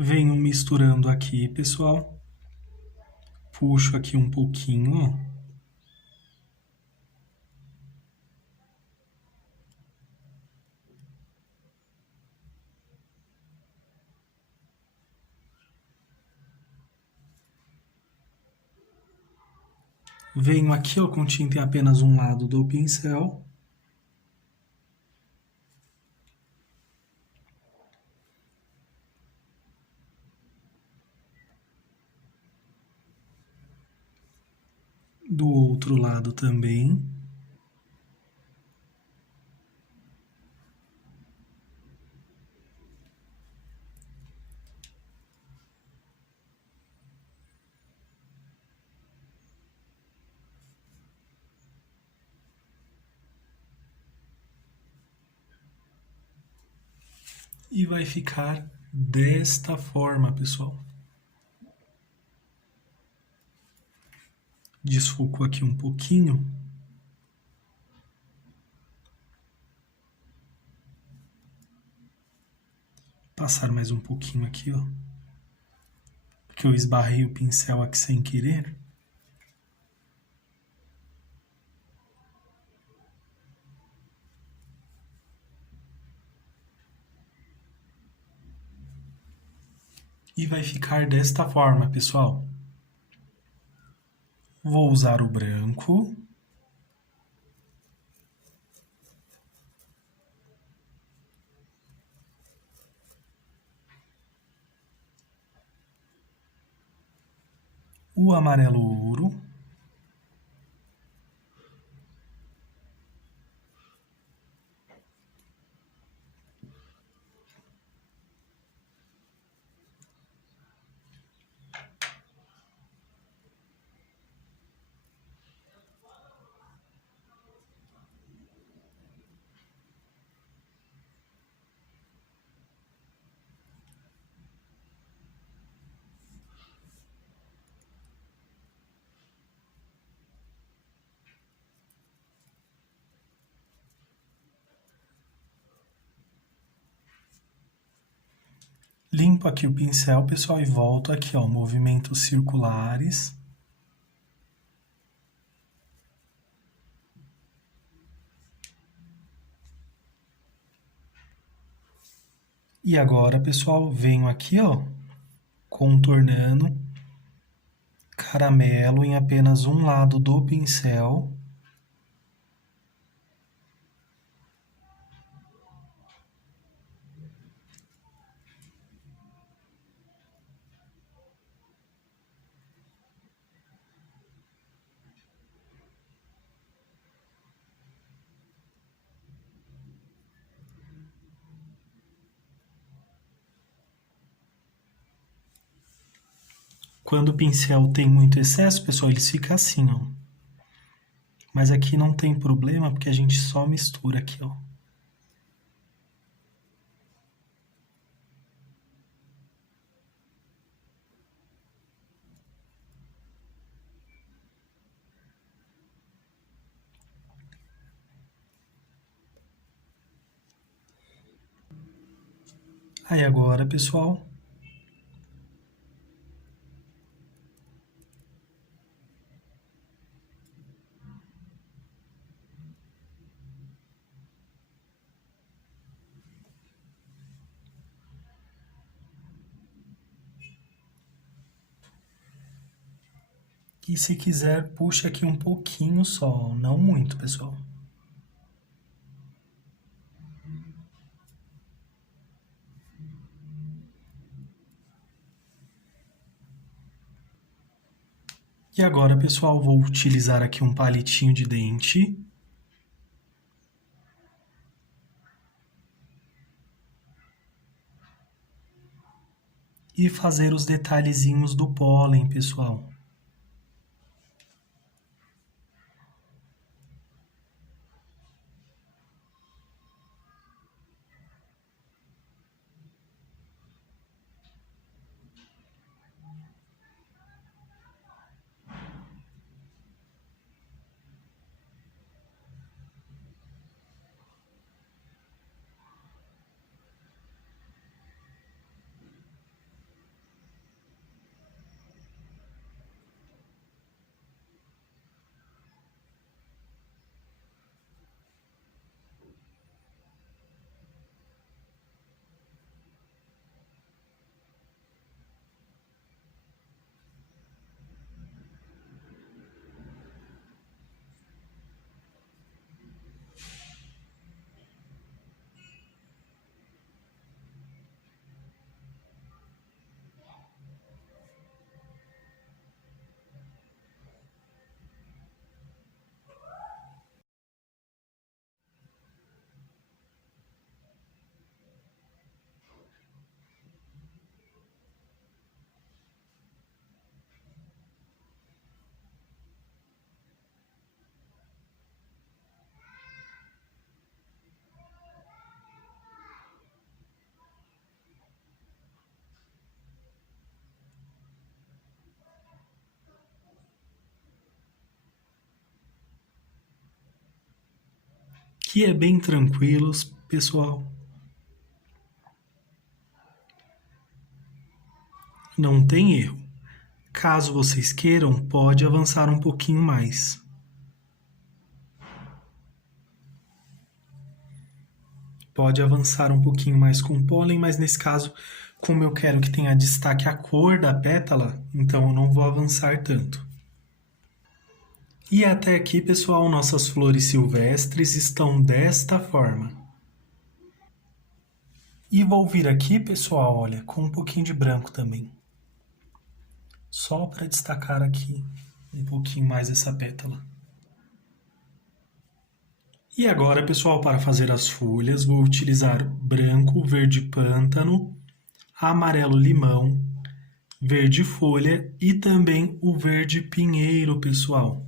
Venho misturando aqui, pessoal. Puxo aqui um pouquinho, ó. Venho aqui, ó, com tinta em apenas um lado do pincel. Do outro lado também. E vai ficar desta forma, pessoal. Desfoco aqui um pouquinho. Passar mais um pouquinho aqui, ó. porque eu esbarrei o pincel aqui sem querer. E vai ficar desta forma, pessoal. Vou usar o branco. O amarelo ouro. Limpo aqui o pincel, pessoal, e volto aqui, ó, movimentos circulares. E agora, pessoal, venho aqui, ó, contornando caramelo em apenas um lado do pincel. Quando o pincel tem muito excesso, pessoal, ele fica assim, ó. Mas aqui não tem problema, porque a gente só mistura aqui, ó. Aí agora, pessoal, e se quiser, puxa aqui um pouquinho só, não muito, pessoal. E agora, pessoal, vou utilizar aqui um palitinho de dente. E fazer os detalhezinhos do pólen, pessoal. Que é bem tranquilos, pessoal. Não tem erro. Caso vocês queiram, pode avançar um pouquinho mais. Pode avançar um pouquinho mais com o pólen, mas nesse caso, como eu quero que tenha destaque a cor da pétala, então eu não vou avançar tanto. E até aqui, pessoal, nossas flores silvestres estão desta forma. E vou vir aqui, pessoal, olha, com um pouquinho de branco também. Só para destacar aqui um pouquinho mais essa pétala. E agora, pessoal, para fazer as folhas, vou utilizar branco, verde pântano, amarelo limão, verde folha e também o verde pinheiro, pessoal.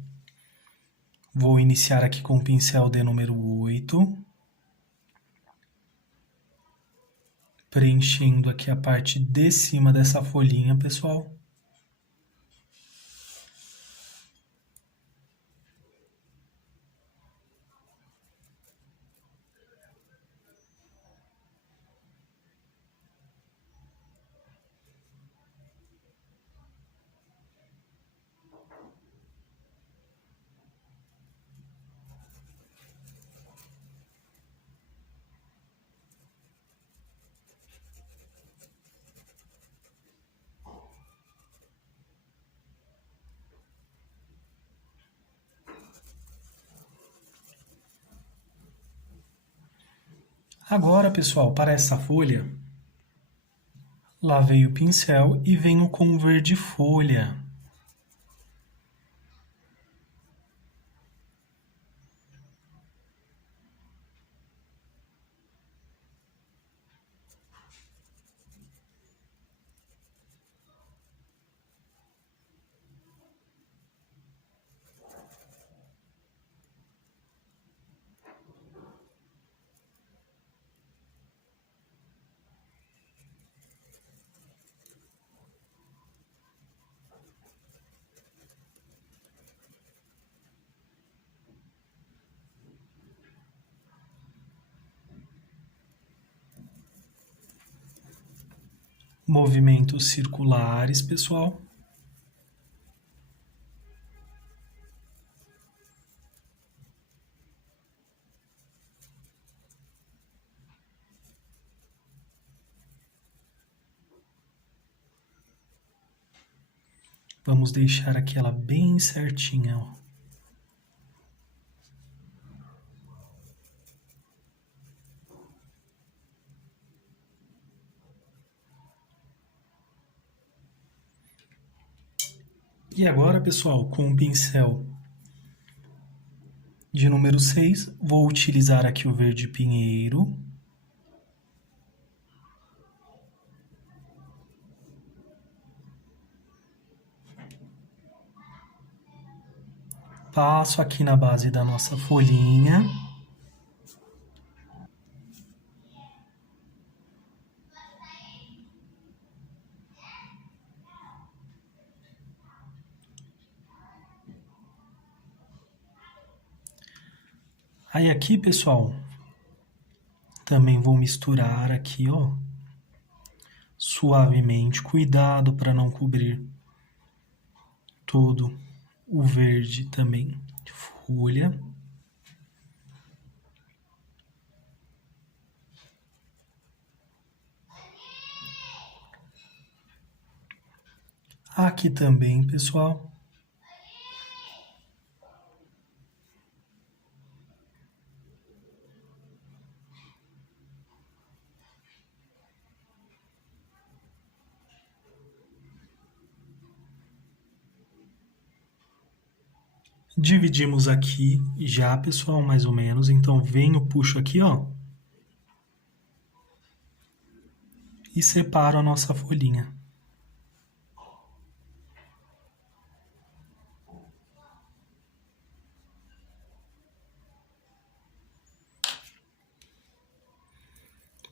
Vou iniciar aqui com o pincel de número 8, preenchendo aqui a parte de cima dessa folhinha, pessoal. Agora, pessoal, para essa folha, lavei o pincel e venho com o verde folha. Movimentos circulares, pessoal. Vamos deixar aqui ela bem certinha, ó. E agora, pessoal, com o pincel de número 6, vou utilizar aqui o verde pinheiro. Passo aqui na base da nossa folhinha. Aí aqui, pessoal, também vou misturar aqui, ó, suavemente. Cuidado para não cobrir todo o verde também de folha. Aqui também, pessoal. Dividimos aqui já, pessoal, mais ou menos. Então, venho, puxo aqui, ó. E separo a nossa folhinha.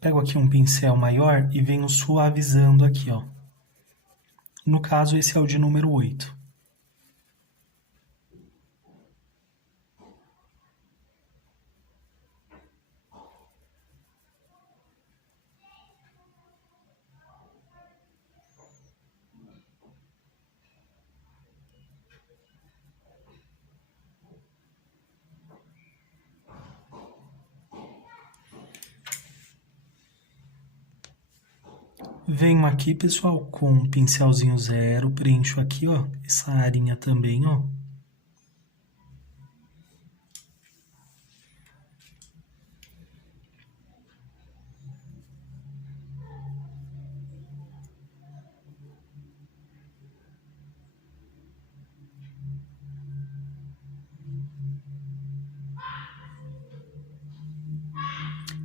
Pego aqui um pincel maior e venho suavizando aqui, ó. No caso, esse é o de número 8. Venho aqui, pessoal, com um pincelzinho zero, preencho aqui, ó, essa arinha também, ó.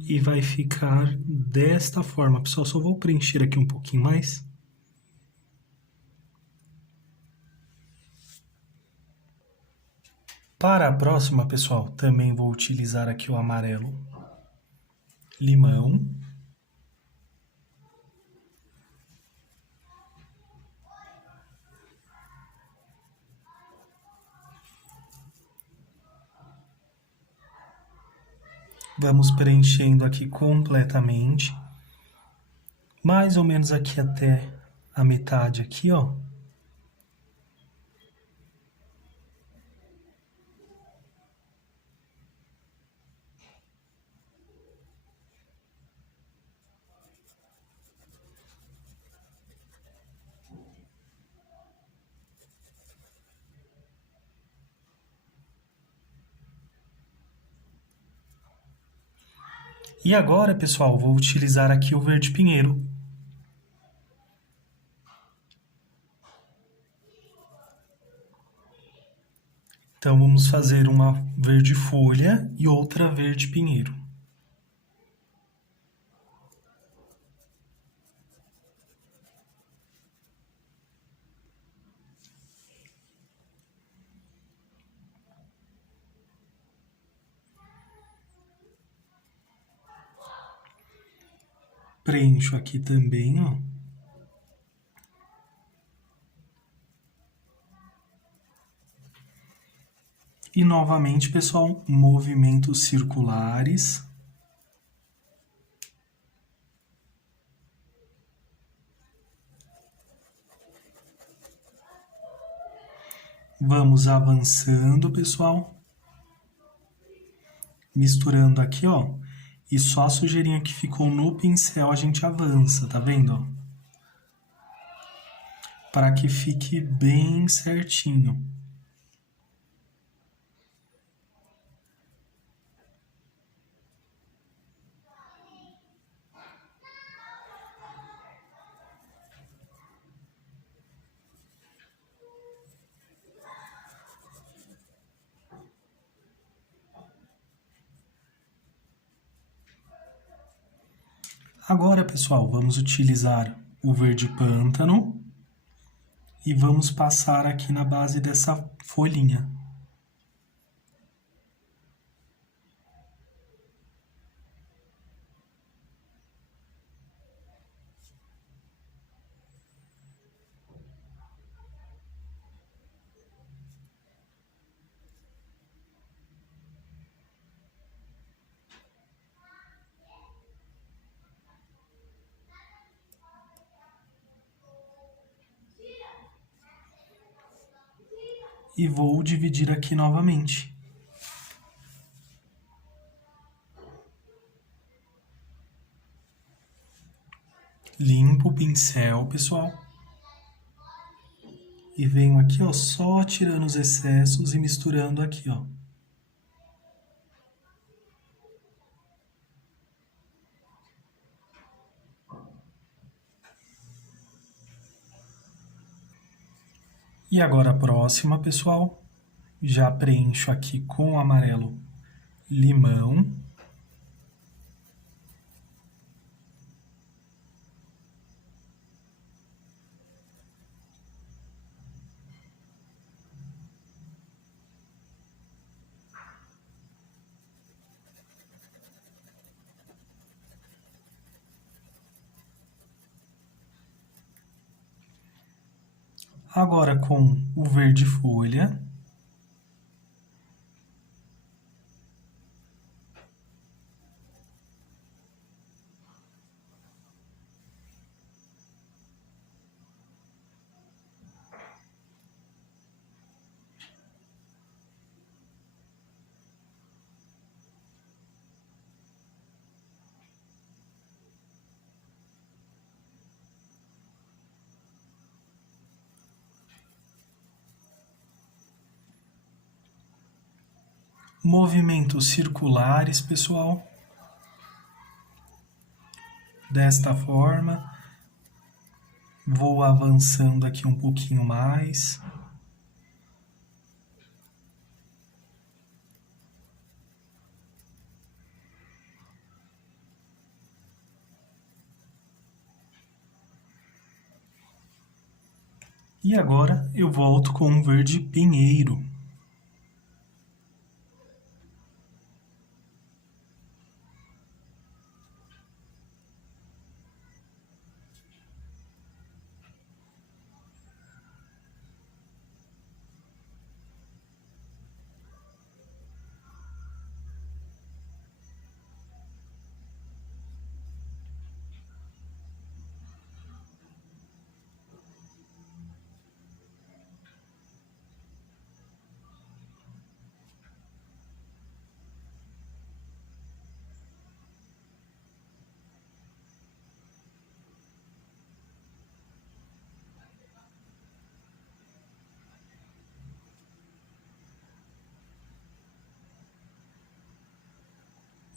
E vai ficar desta forma. Pessoal, só vou preencher aqui um pouquinho mais. Para a próxima, pessoal, também vou utilizar aqui o amarelo limão. Vamos preenchendo aqui completamente. Mais ou menos aqui até a metade aqui, ó. E agora, pessoal, vou utilizar aqui o verde pinheiro. Então, vamos fazer uma verde folha e outra verde pinheiro. Preencho aqui também, ó. E novamente, pessoal, movimentos circulares. Vamos avançando, pessoal. Misturando aqui, ó. E só a sujeirinha que ficou no pincel a gente avança, tá vendo? Para que fique bem certinho. Agora, pessoal, vamos utilizar o verde pântano e vamos passar aqui na base dessa folhinha. E vou dividir aqui novamente. Limpo o pincel, pessoal. E venho aqui, ó, só tirando os excessos e misturando aqui, ó. E agora a próxima, pessoal. Já preencho aqui com o amarelo limão. Agora com o verde folha. movimentos circulares, pessoal. Desta forma, vou avançando aqui um pouquinho mais. E agora eu volto com um verde pinheiro.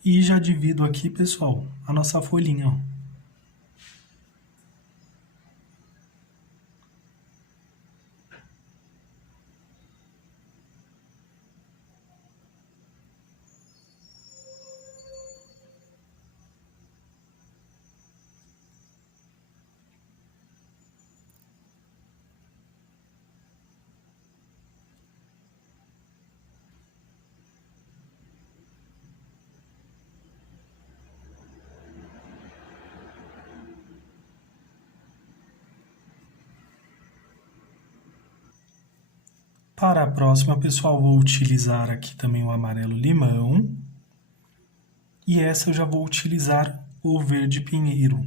E já divido aqui, pessoal, a nossa folhinha, ó. Para a próxima, pessoal, vou utilizar aqui também o amarelo limão. E essa eu já vou utilizar o verde pinheiro.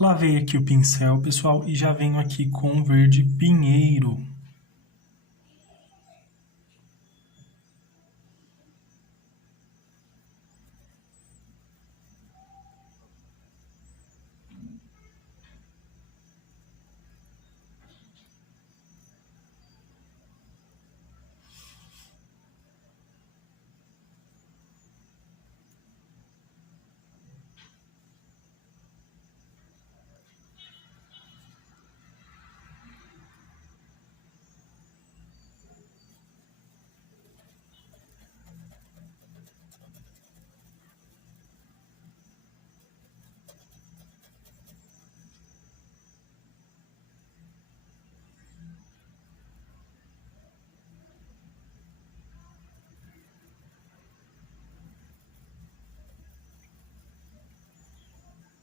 Lavei aqui o pincel, pessoal, e já venho aqui com o verde pinheiro.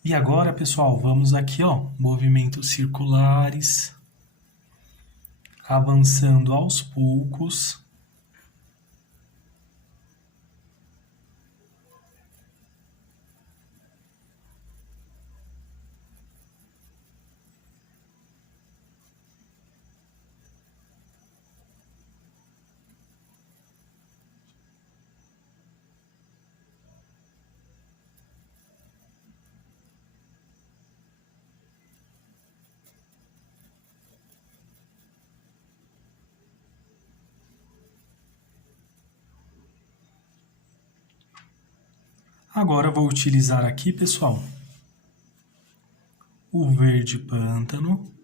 E agora, pessoal, vamos aqui, ó, movimentos circulares, avançando aos poucos. Agora vou utilizar aqui, pessoal, o verde pântano.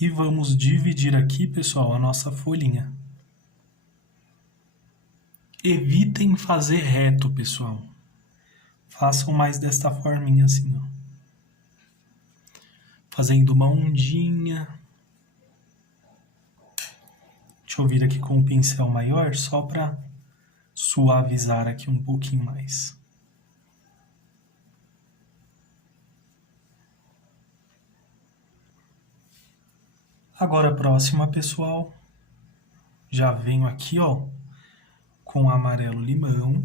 E vamos dividir aqui, pessoal, a nossa folhinha. Evitem fazer reto, pessoal. Façam mais desta forminha assim, ó. Fazendo uma ondinha. Deixa eu vir aqui com um pincel maior, só para suavizar aqui um pouquinho mais. Agora a próxima, pessoal. Já venho aqui, ó, com amarelo limão.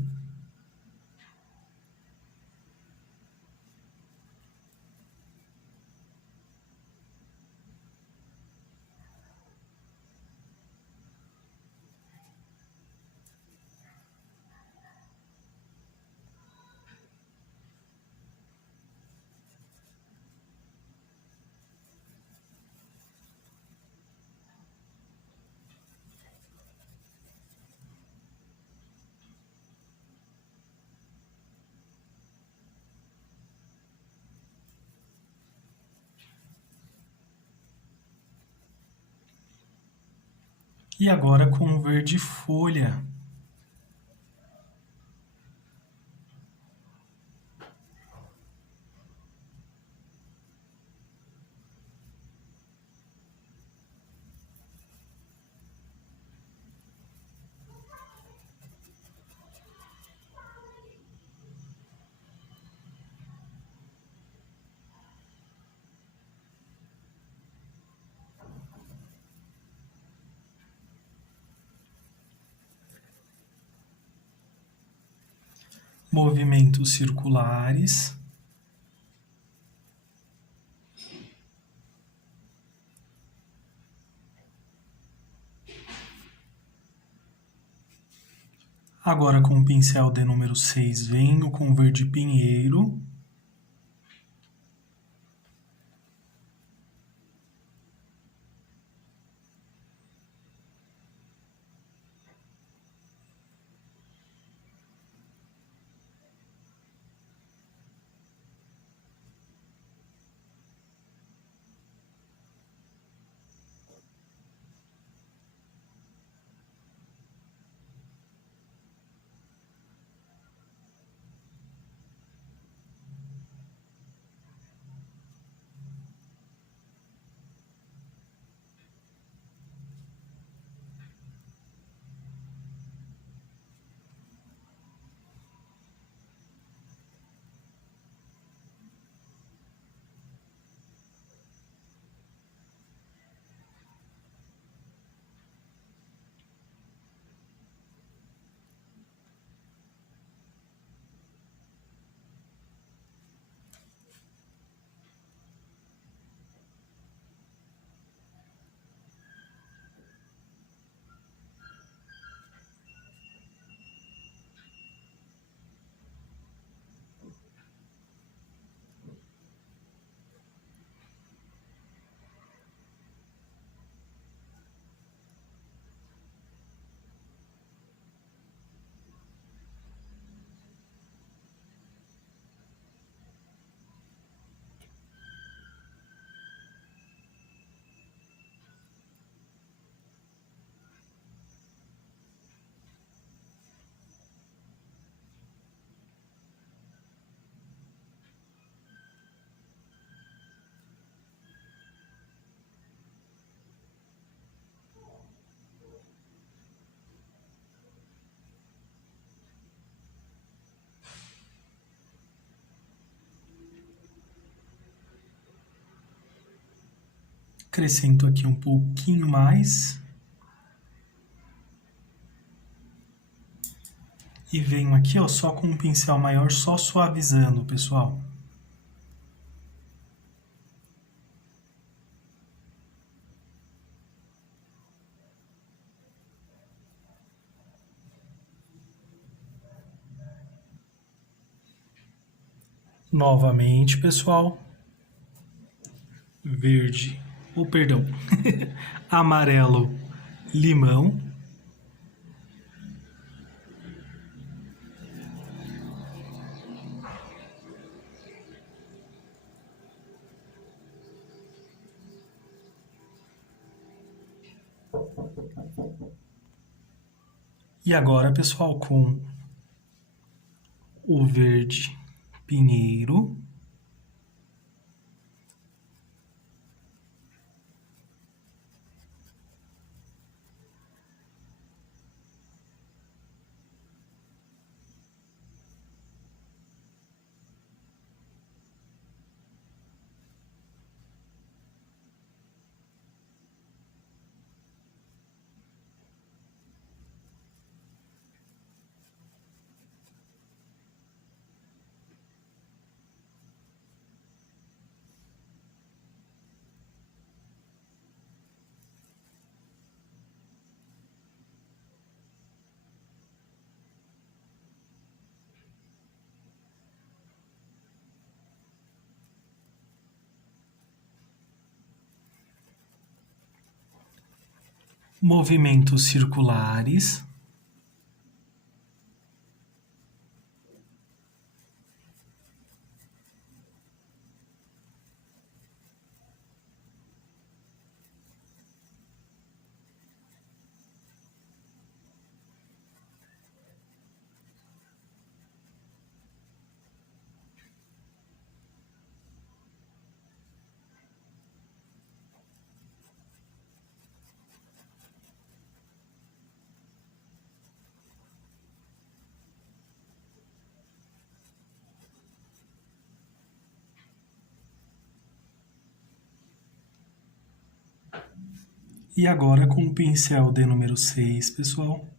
E agora com o verde folha. Movimentos circulares. Agora com o pincel de número 6, venho com verde pinheiro. Acrescento aqui um pouquinho mais. E venho aqui, ó, só com um pincel maior, só suavizando, pessoal. Novamente, pessoal. Verde, ou perdão, amarelo, limão. E agora, pessoal, com o verde pinheiro. Movimentos circulares. E agora com o pincel de número 6, pessoal.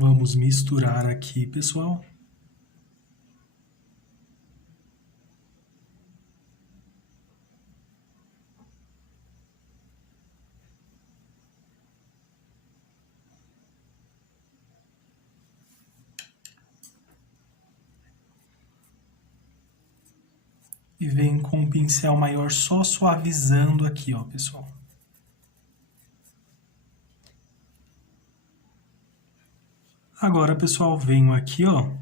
Vamos misturar aqui, pessoal. E vem com um pincel maior só suavizando aqui, ó, pessoal. Agora, pessoal, venho aqui, ó,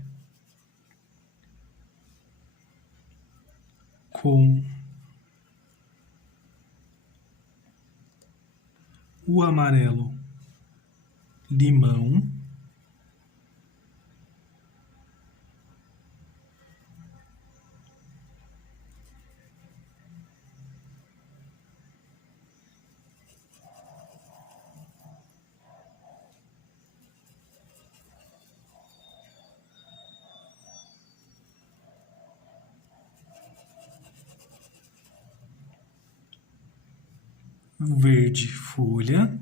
com o amarelo limão. Verde folha.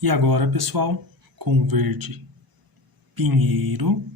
E agora, pessoal, com o verde pinheiro.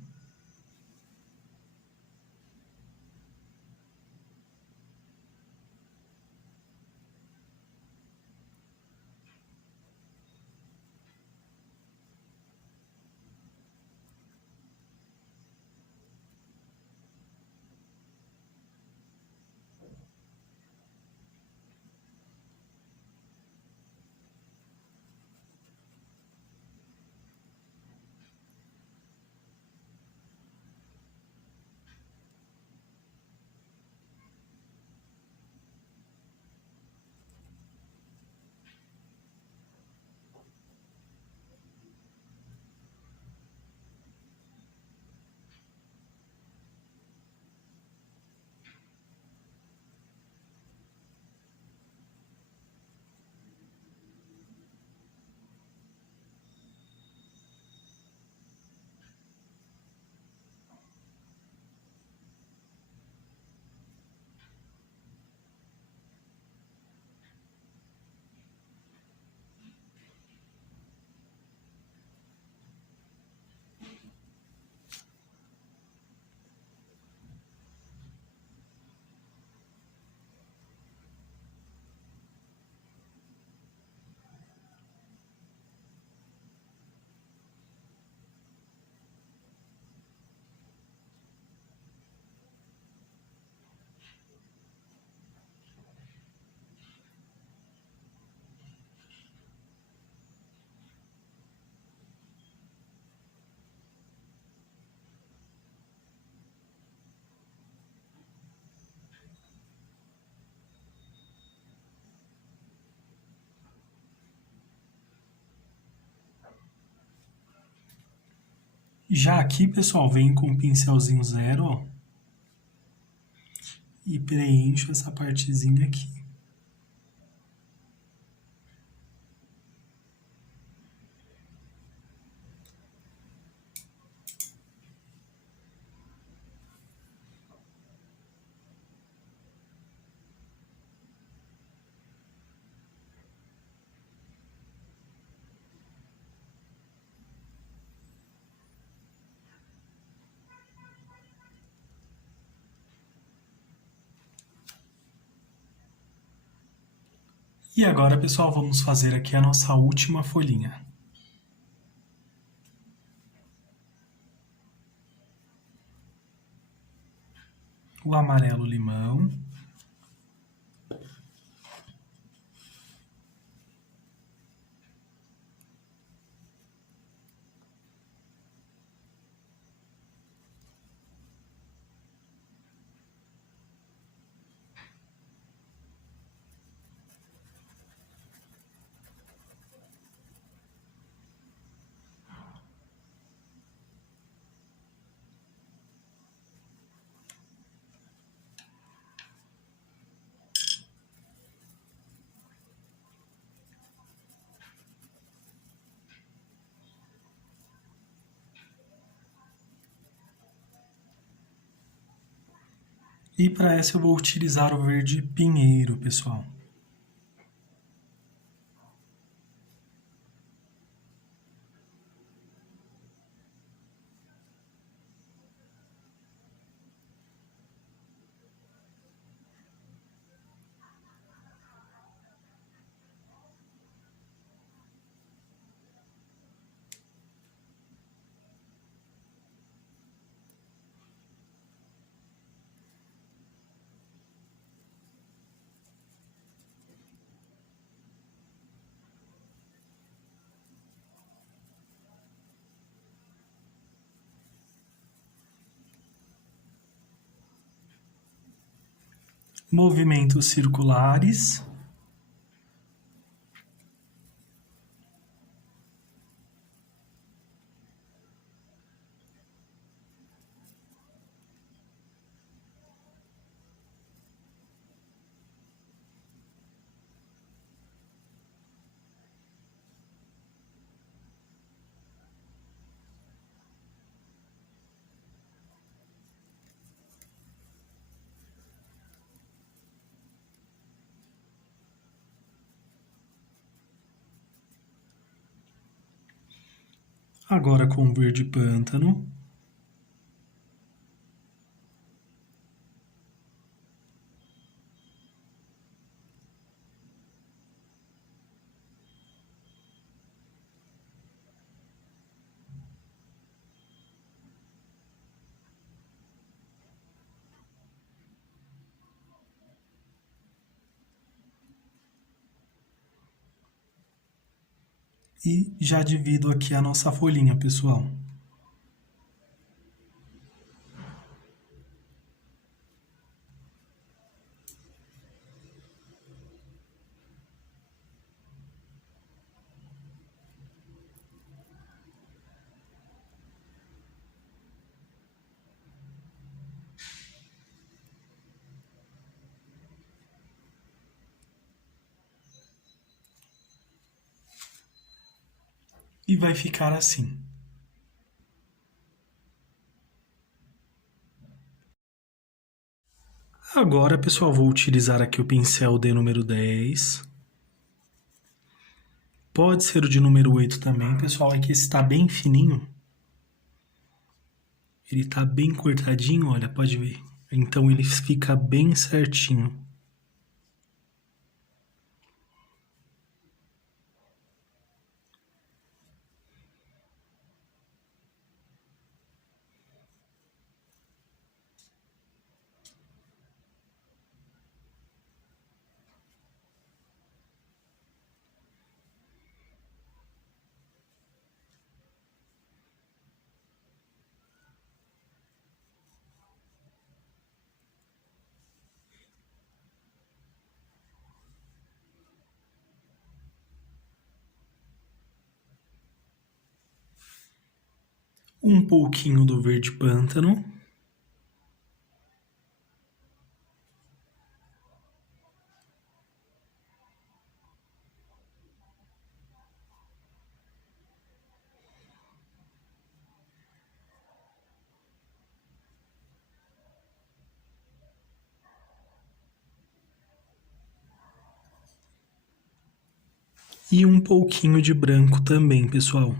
Já aqui, pessoal, venho com o pincelzinho zero, ó, e preencho essa partezinha aqui. E agora, pessoal, vamos fazer aqui a nossa última folhinha. O amarelo limão. E para essa eu vou utilizar o verde pinheiro, pessoal. Movimentos circulares. Agora com o verde pântano. E já divido aqui a nossa folhinha, pessoal. E vai ficar assim. Agora, pessoal, vou utilizar aqui o pincel de número 10. Pode ser o de número 8 também, pessoal. É que esse está bem fininho. Ele está bem cortadinho, olha, pode ver. Então ele fica bem certinho. Um pouquinho do verde pântano. E um pouquinho de branco também, pessoal.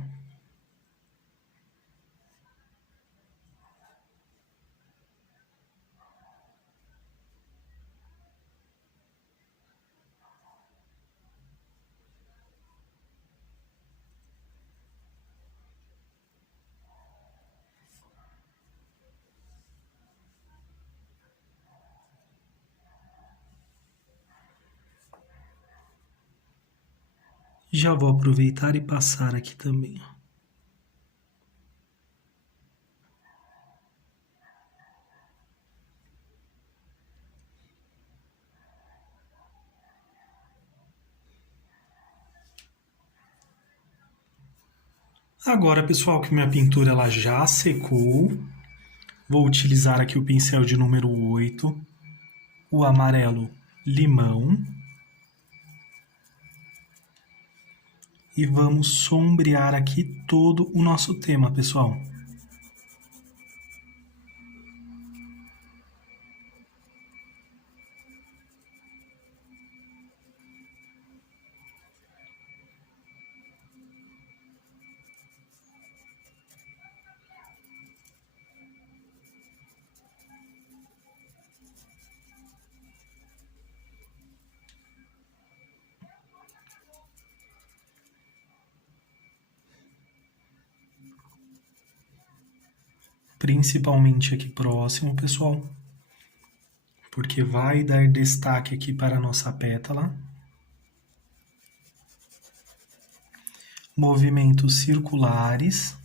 Já vou aproveitar e passar aqui também. Agora, pessoal, que minha pintura ela já secou, vou utilizar aqui o pincel de número 8, o amarelo limão, e vamos sombrear aqui todo o nosso tema, pessoal. Principalmente aqui próximo, pessoal, porque vai dar destaque aqui para a nossa pétala. Movimentos circulares.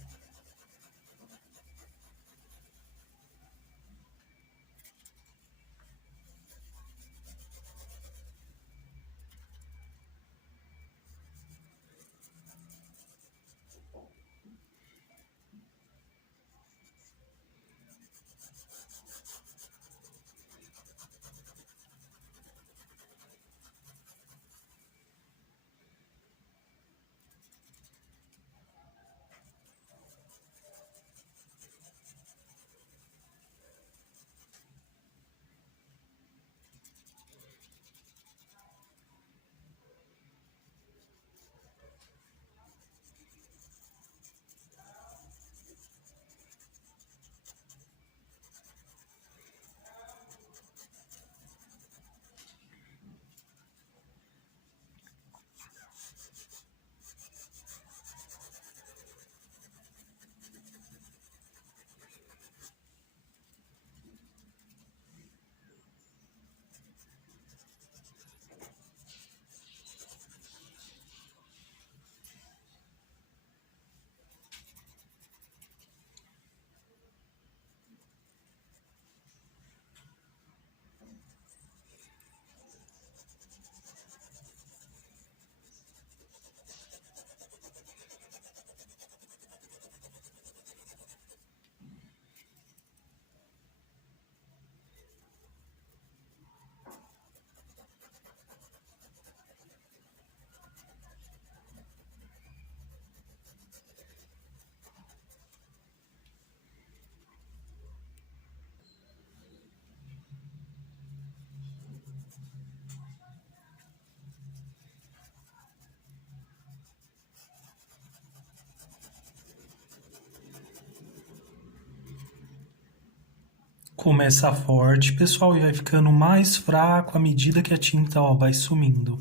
Começa forte, pessoal, e vai ficando mais fraco à medida que a tinta, ó, vai sumindo.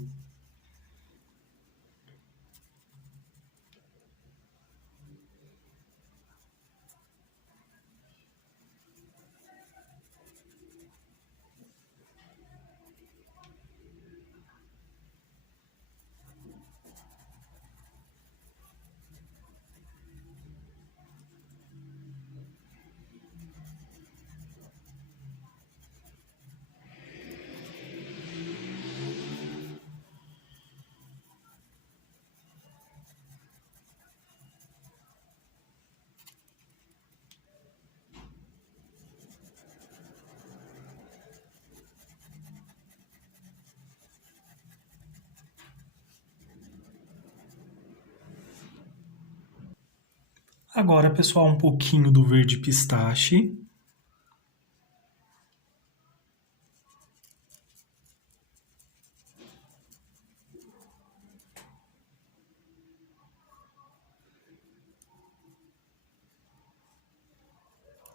Agora, pessoal, um pouquinho do verde pistache.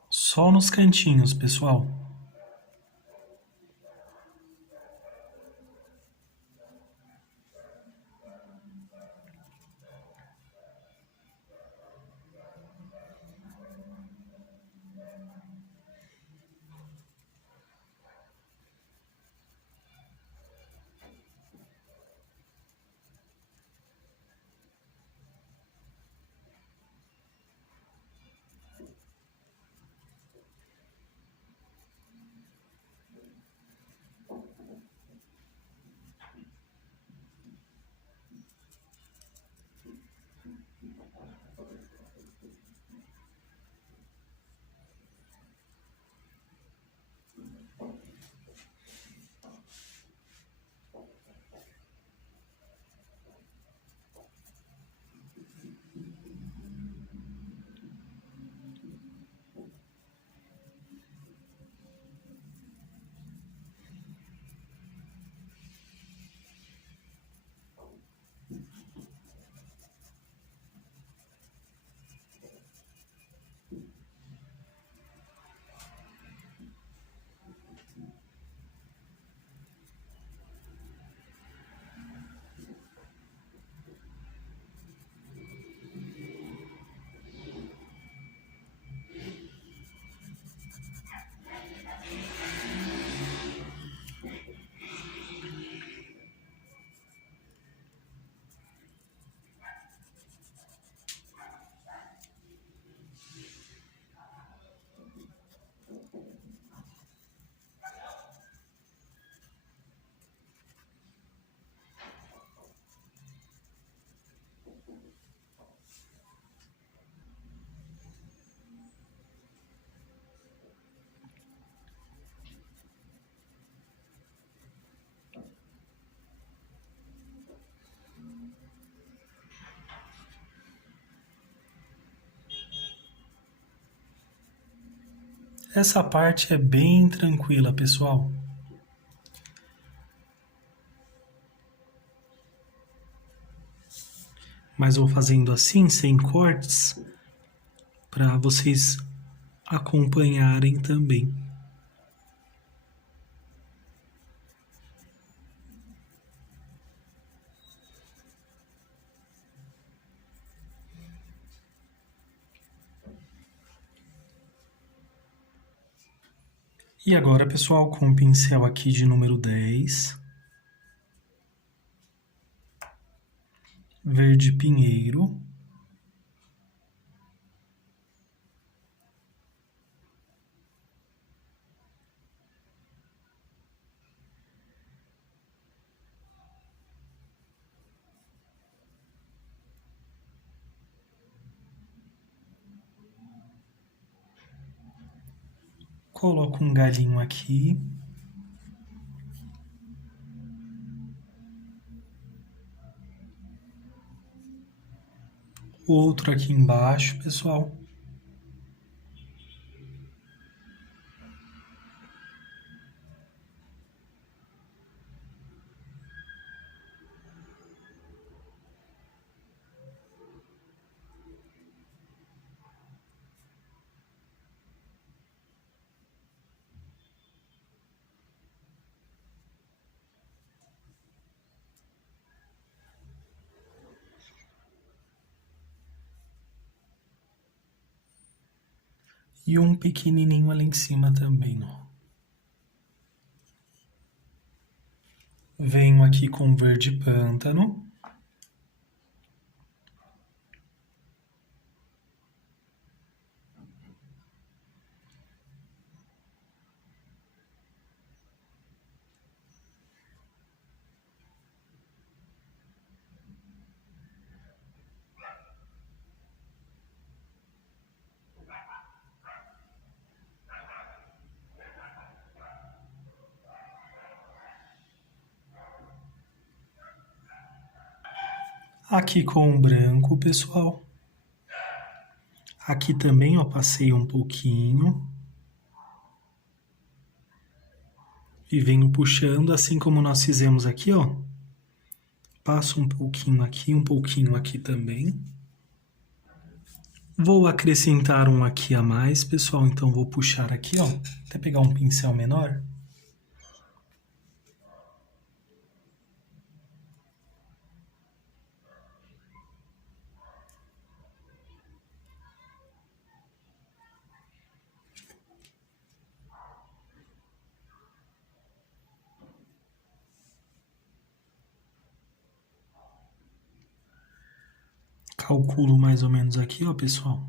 Só nos cantinhos, pessoal. Essa parte é bem tranquila, pessoal. Mas vou fazendo assim, sem cortes, para vocês acompanharem também. E agora, pessoal, com o pincel aqui de número 10, verde pinheiro, coloco um galinho aqui, outro aqui embaixo, pessoal. E um pequenininho ali em cima também, ó. Venho aqui com verde pântano. Aqui com o branco, pessoal. Aqui também, ó, passei um pouquinho. E venho puxando, assim como nós fizemos aqui, ó. Passo um pouquinho aqui também. Vou acrescentar um aqui a mais, pessoal, então vou puxar aqui, ó. Até pegar um pincel menor. Calculo mais ou menos aqui, ó, pessoal.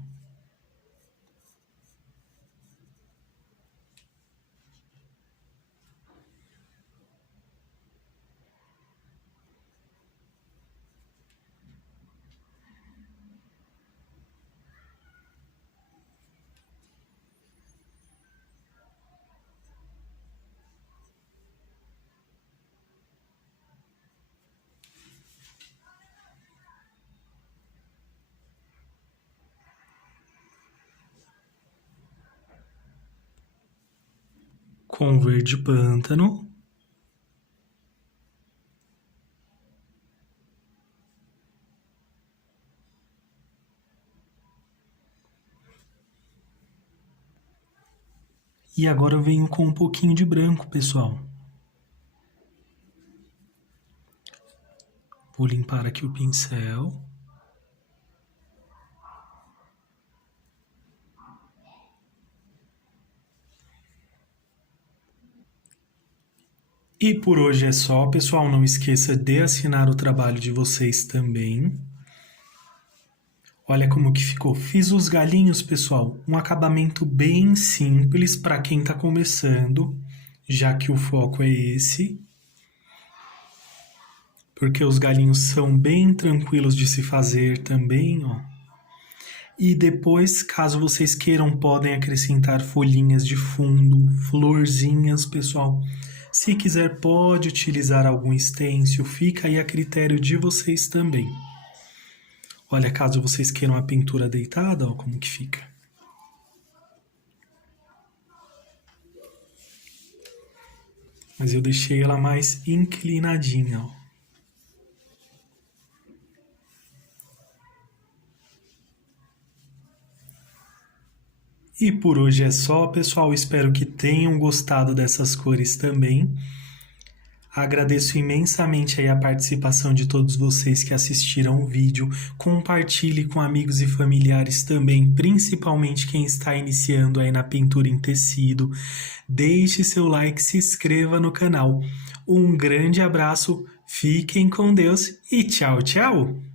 Com verde pântano. E agora eu venho com um pouquinho de branco, pessoal. Vou limpar aqui o pincel. E por hoje é só, pessoal. Não esqueça de assinar o trabalho de vocês também. Olha como que ficou. Fiz os galinhos, pessoal. Um acabamento bem simples para quem está começando, já que o foco é esse. Porque os galinhos são bem tranquilos de se fazer também, ó. E depois, caso vocês queiram, podem acrescentar folhinhas de fundo, florzinhas, pessoal. Se quiser, pode utilizar algum stencil, fica aí a critério de vocês também. Olha, caso vocês queiram a pintura deitada, ó, como que fica. Mas eu deixei ela mais inclinadinha, ó. E por hoje é só, pessoal. Espero que tenham gostado dessas cores também. Agradeço imensamente aí a participação de todos vocês que assistiram o vídeo. Compartilhe com amigos e familiares também, principalmente quem está iniciando aí na pintura em tecido. Deixe seu like, se inscreva no canal. Um grande abraço, fiquem com Deus e tchau, tchau!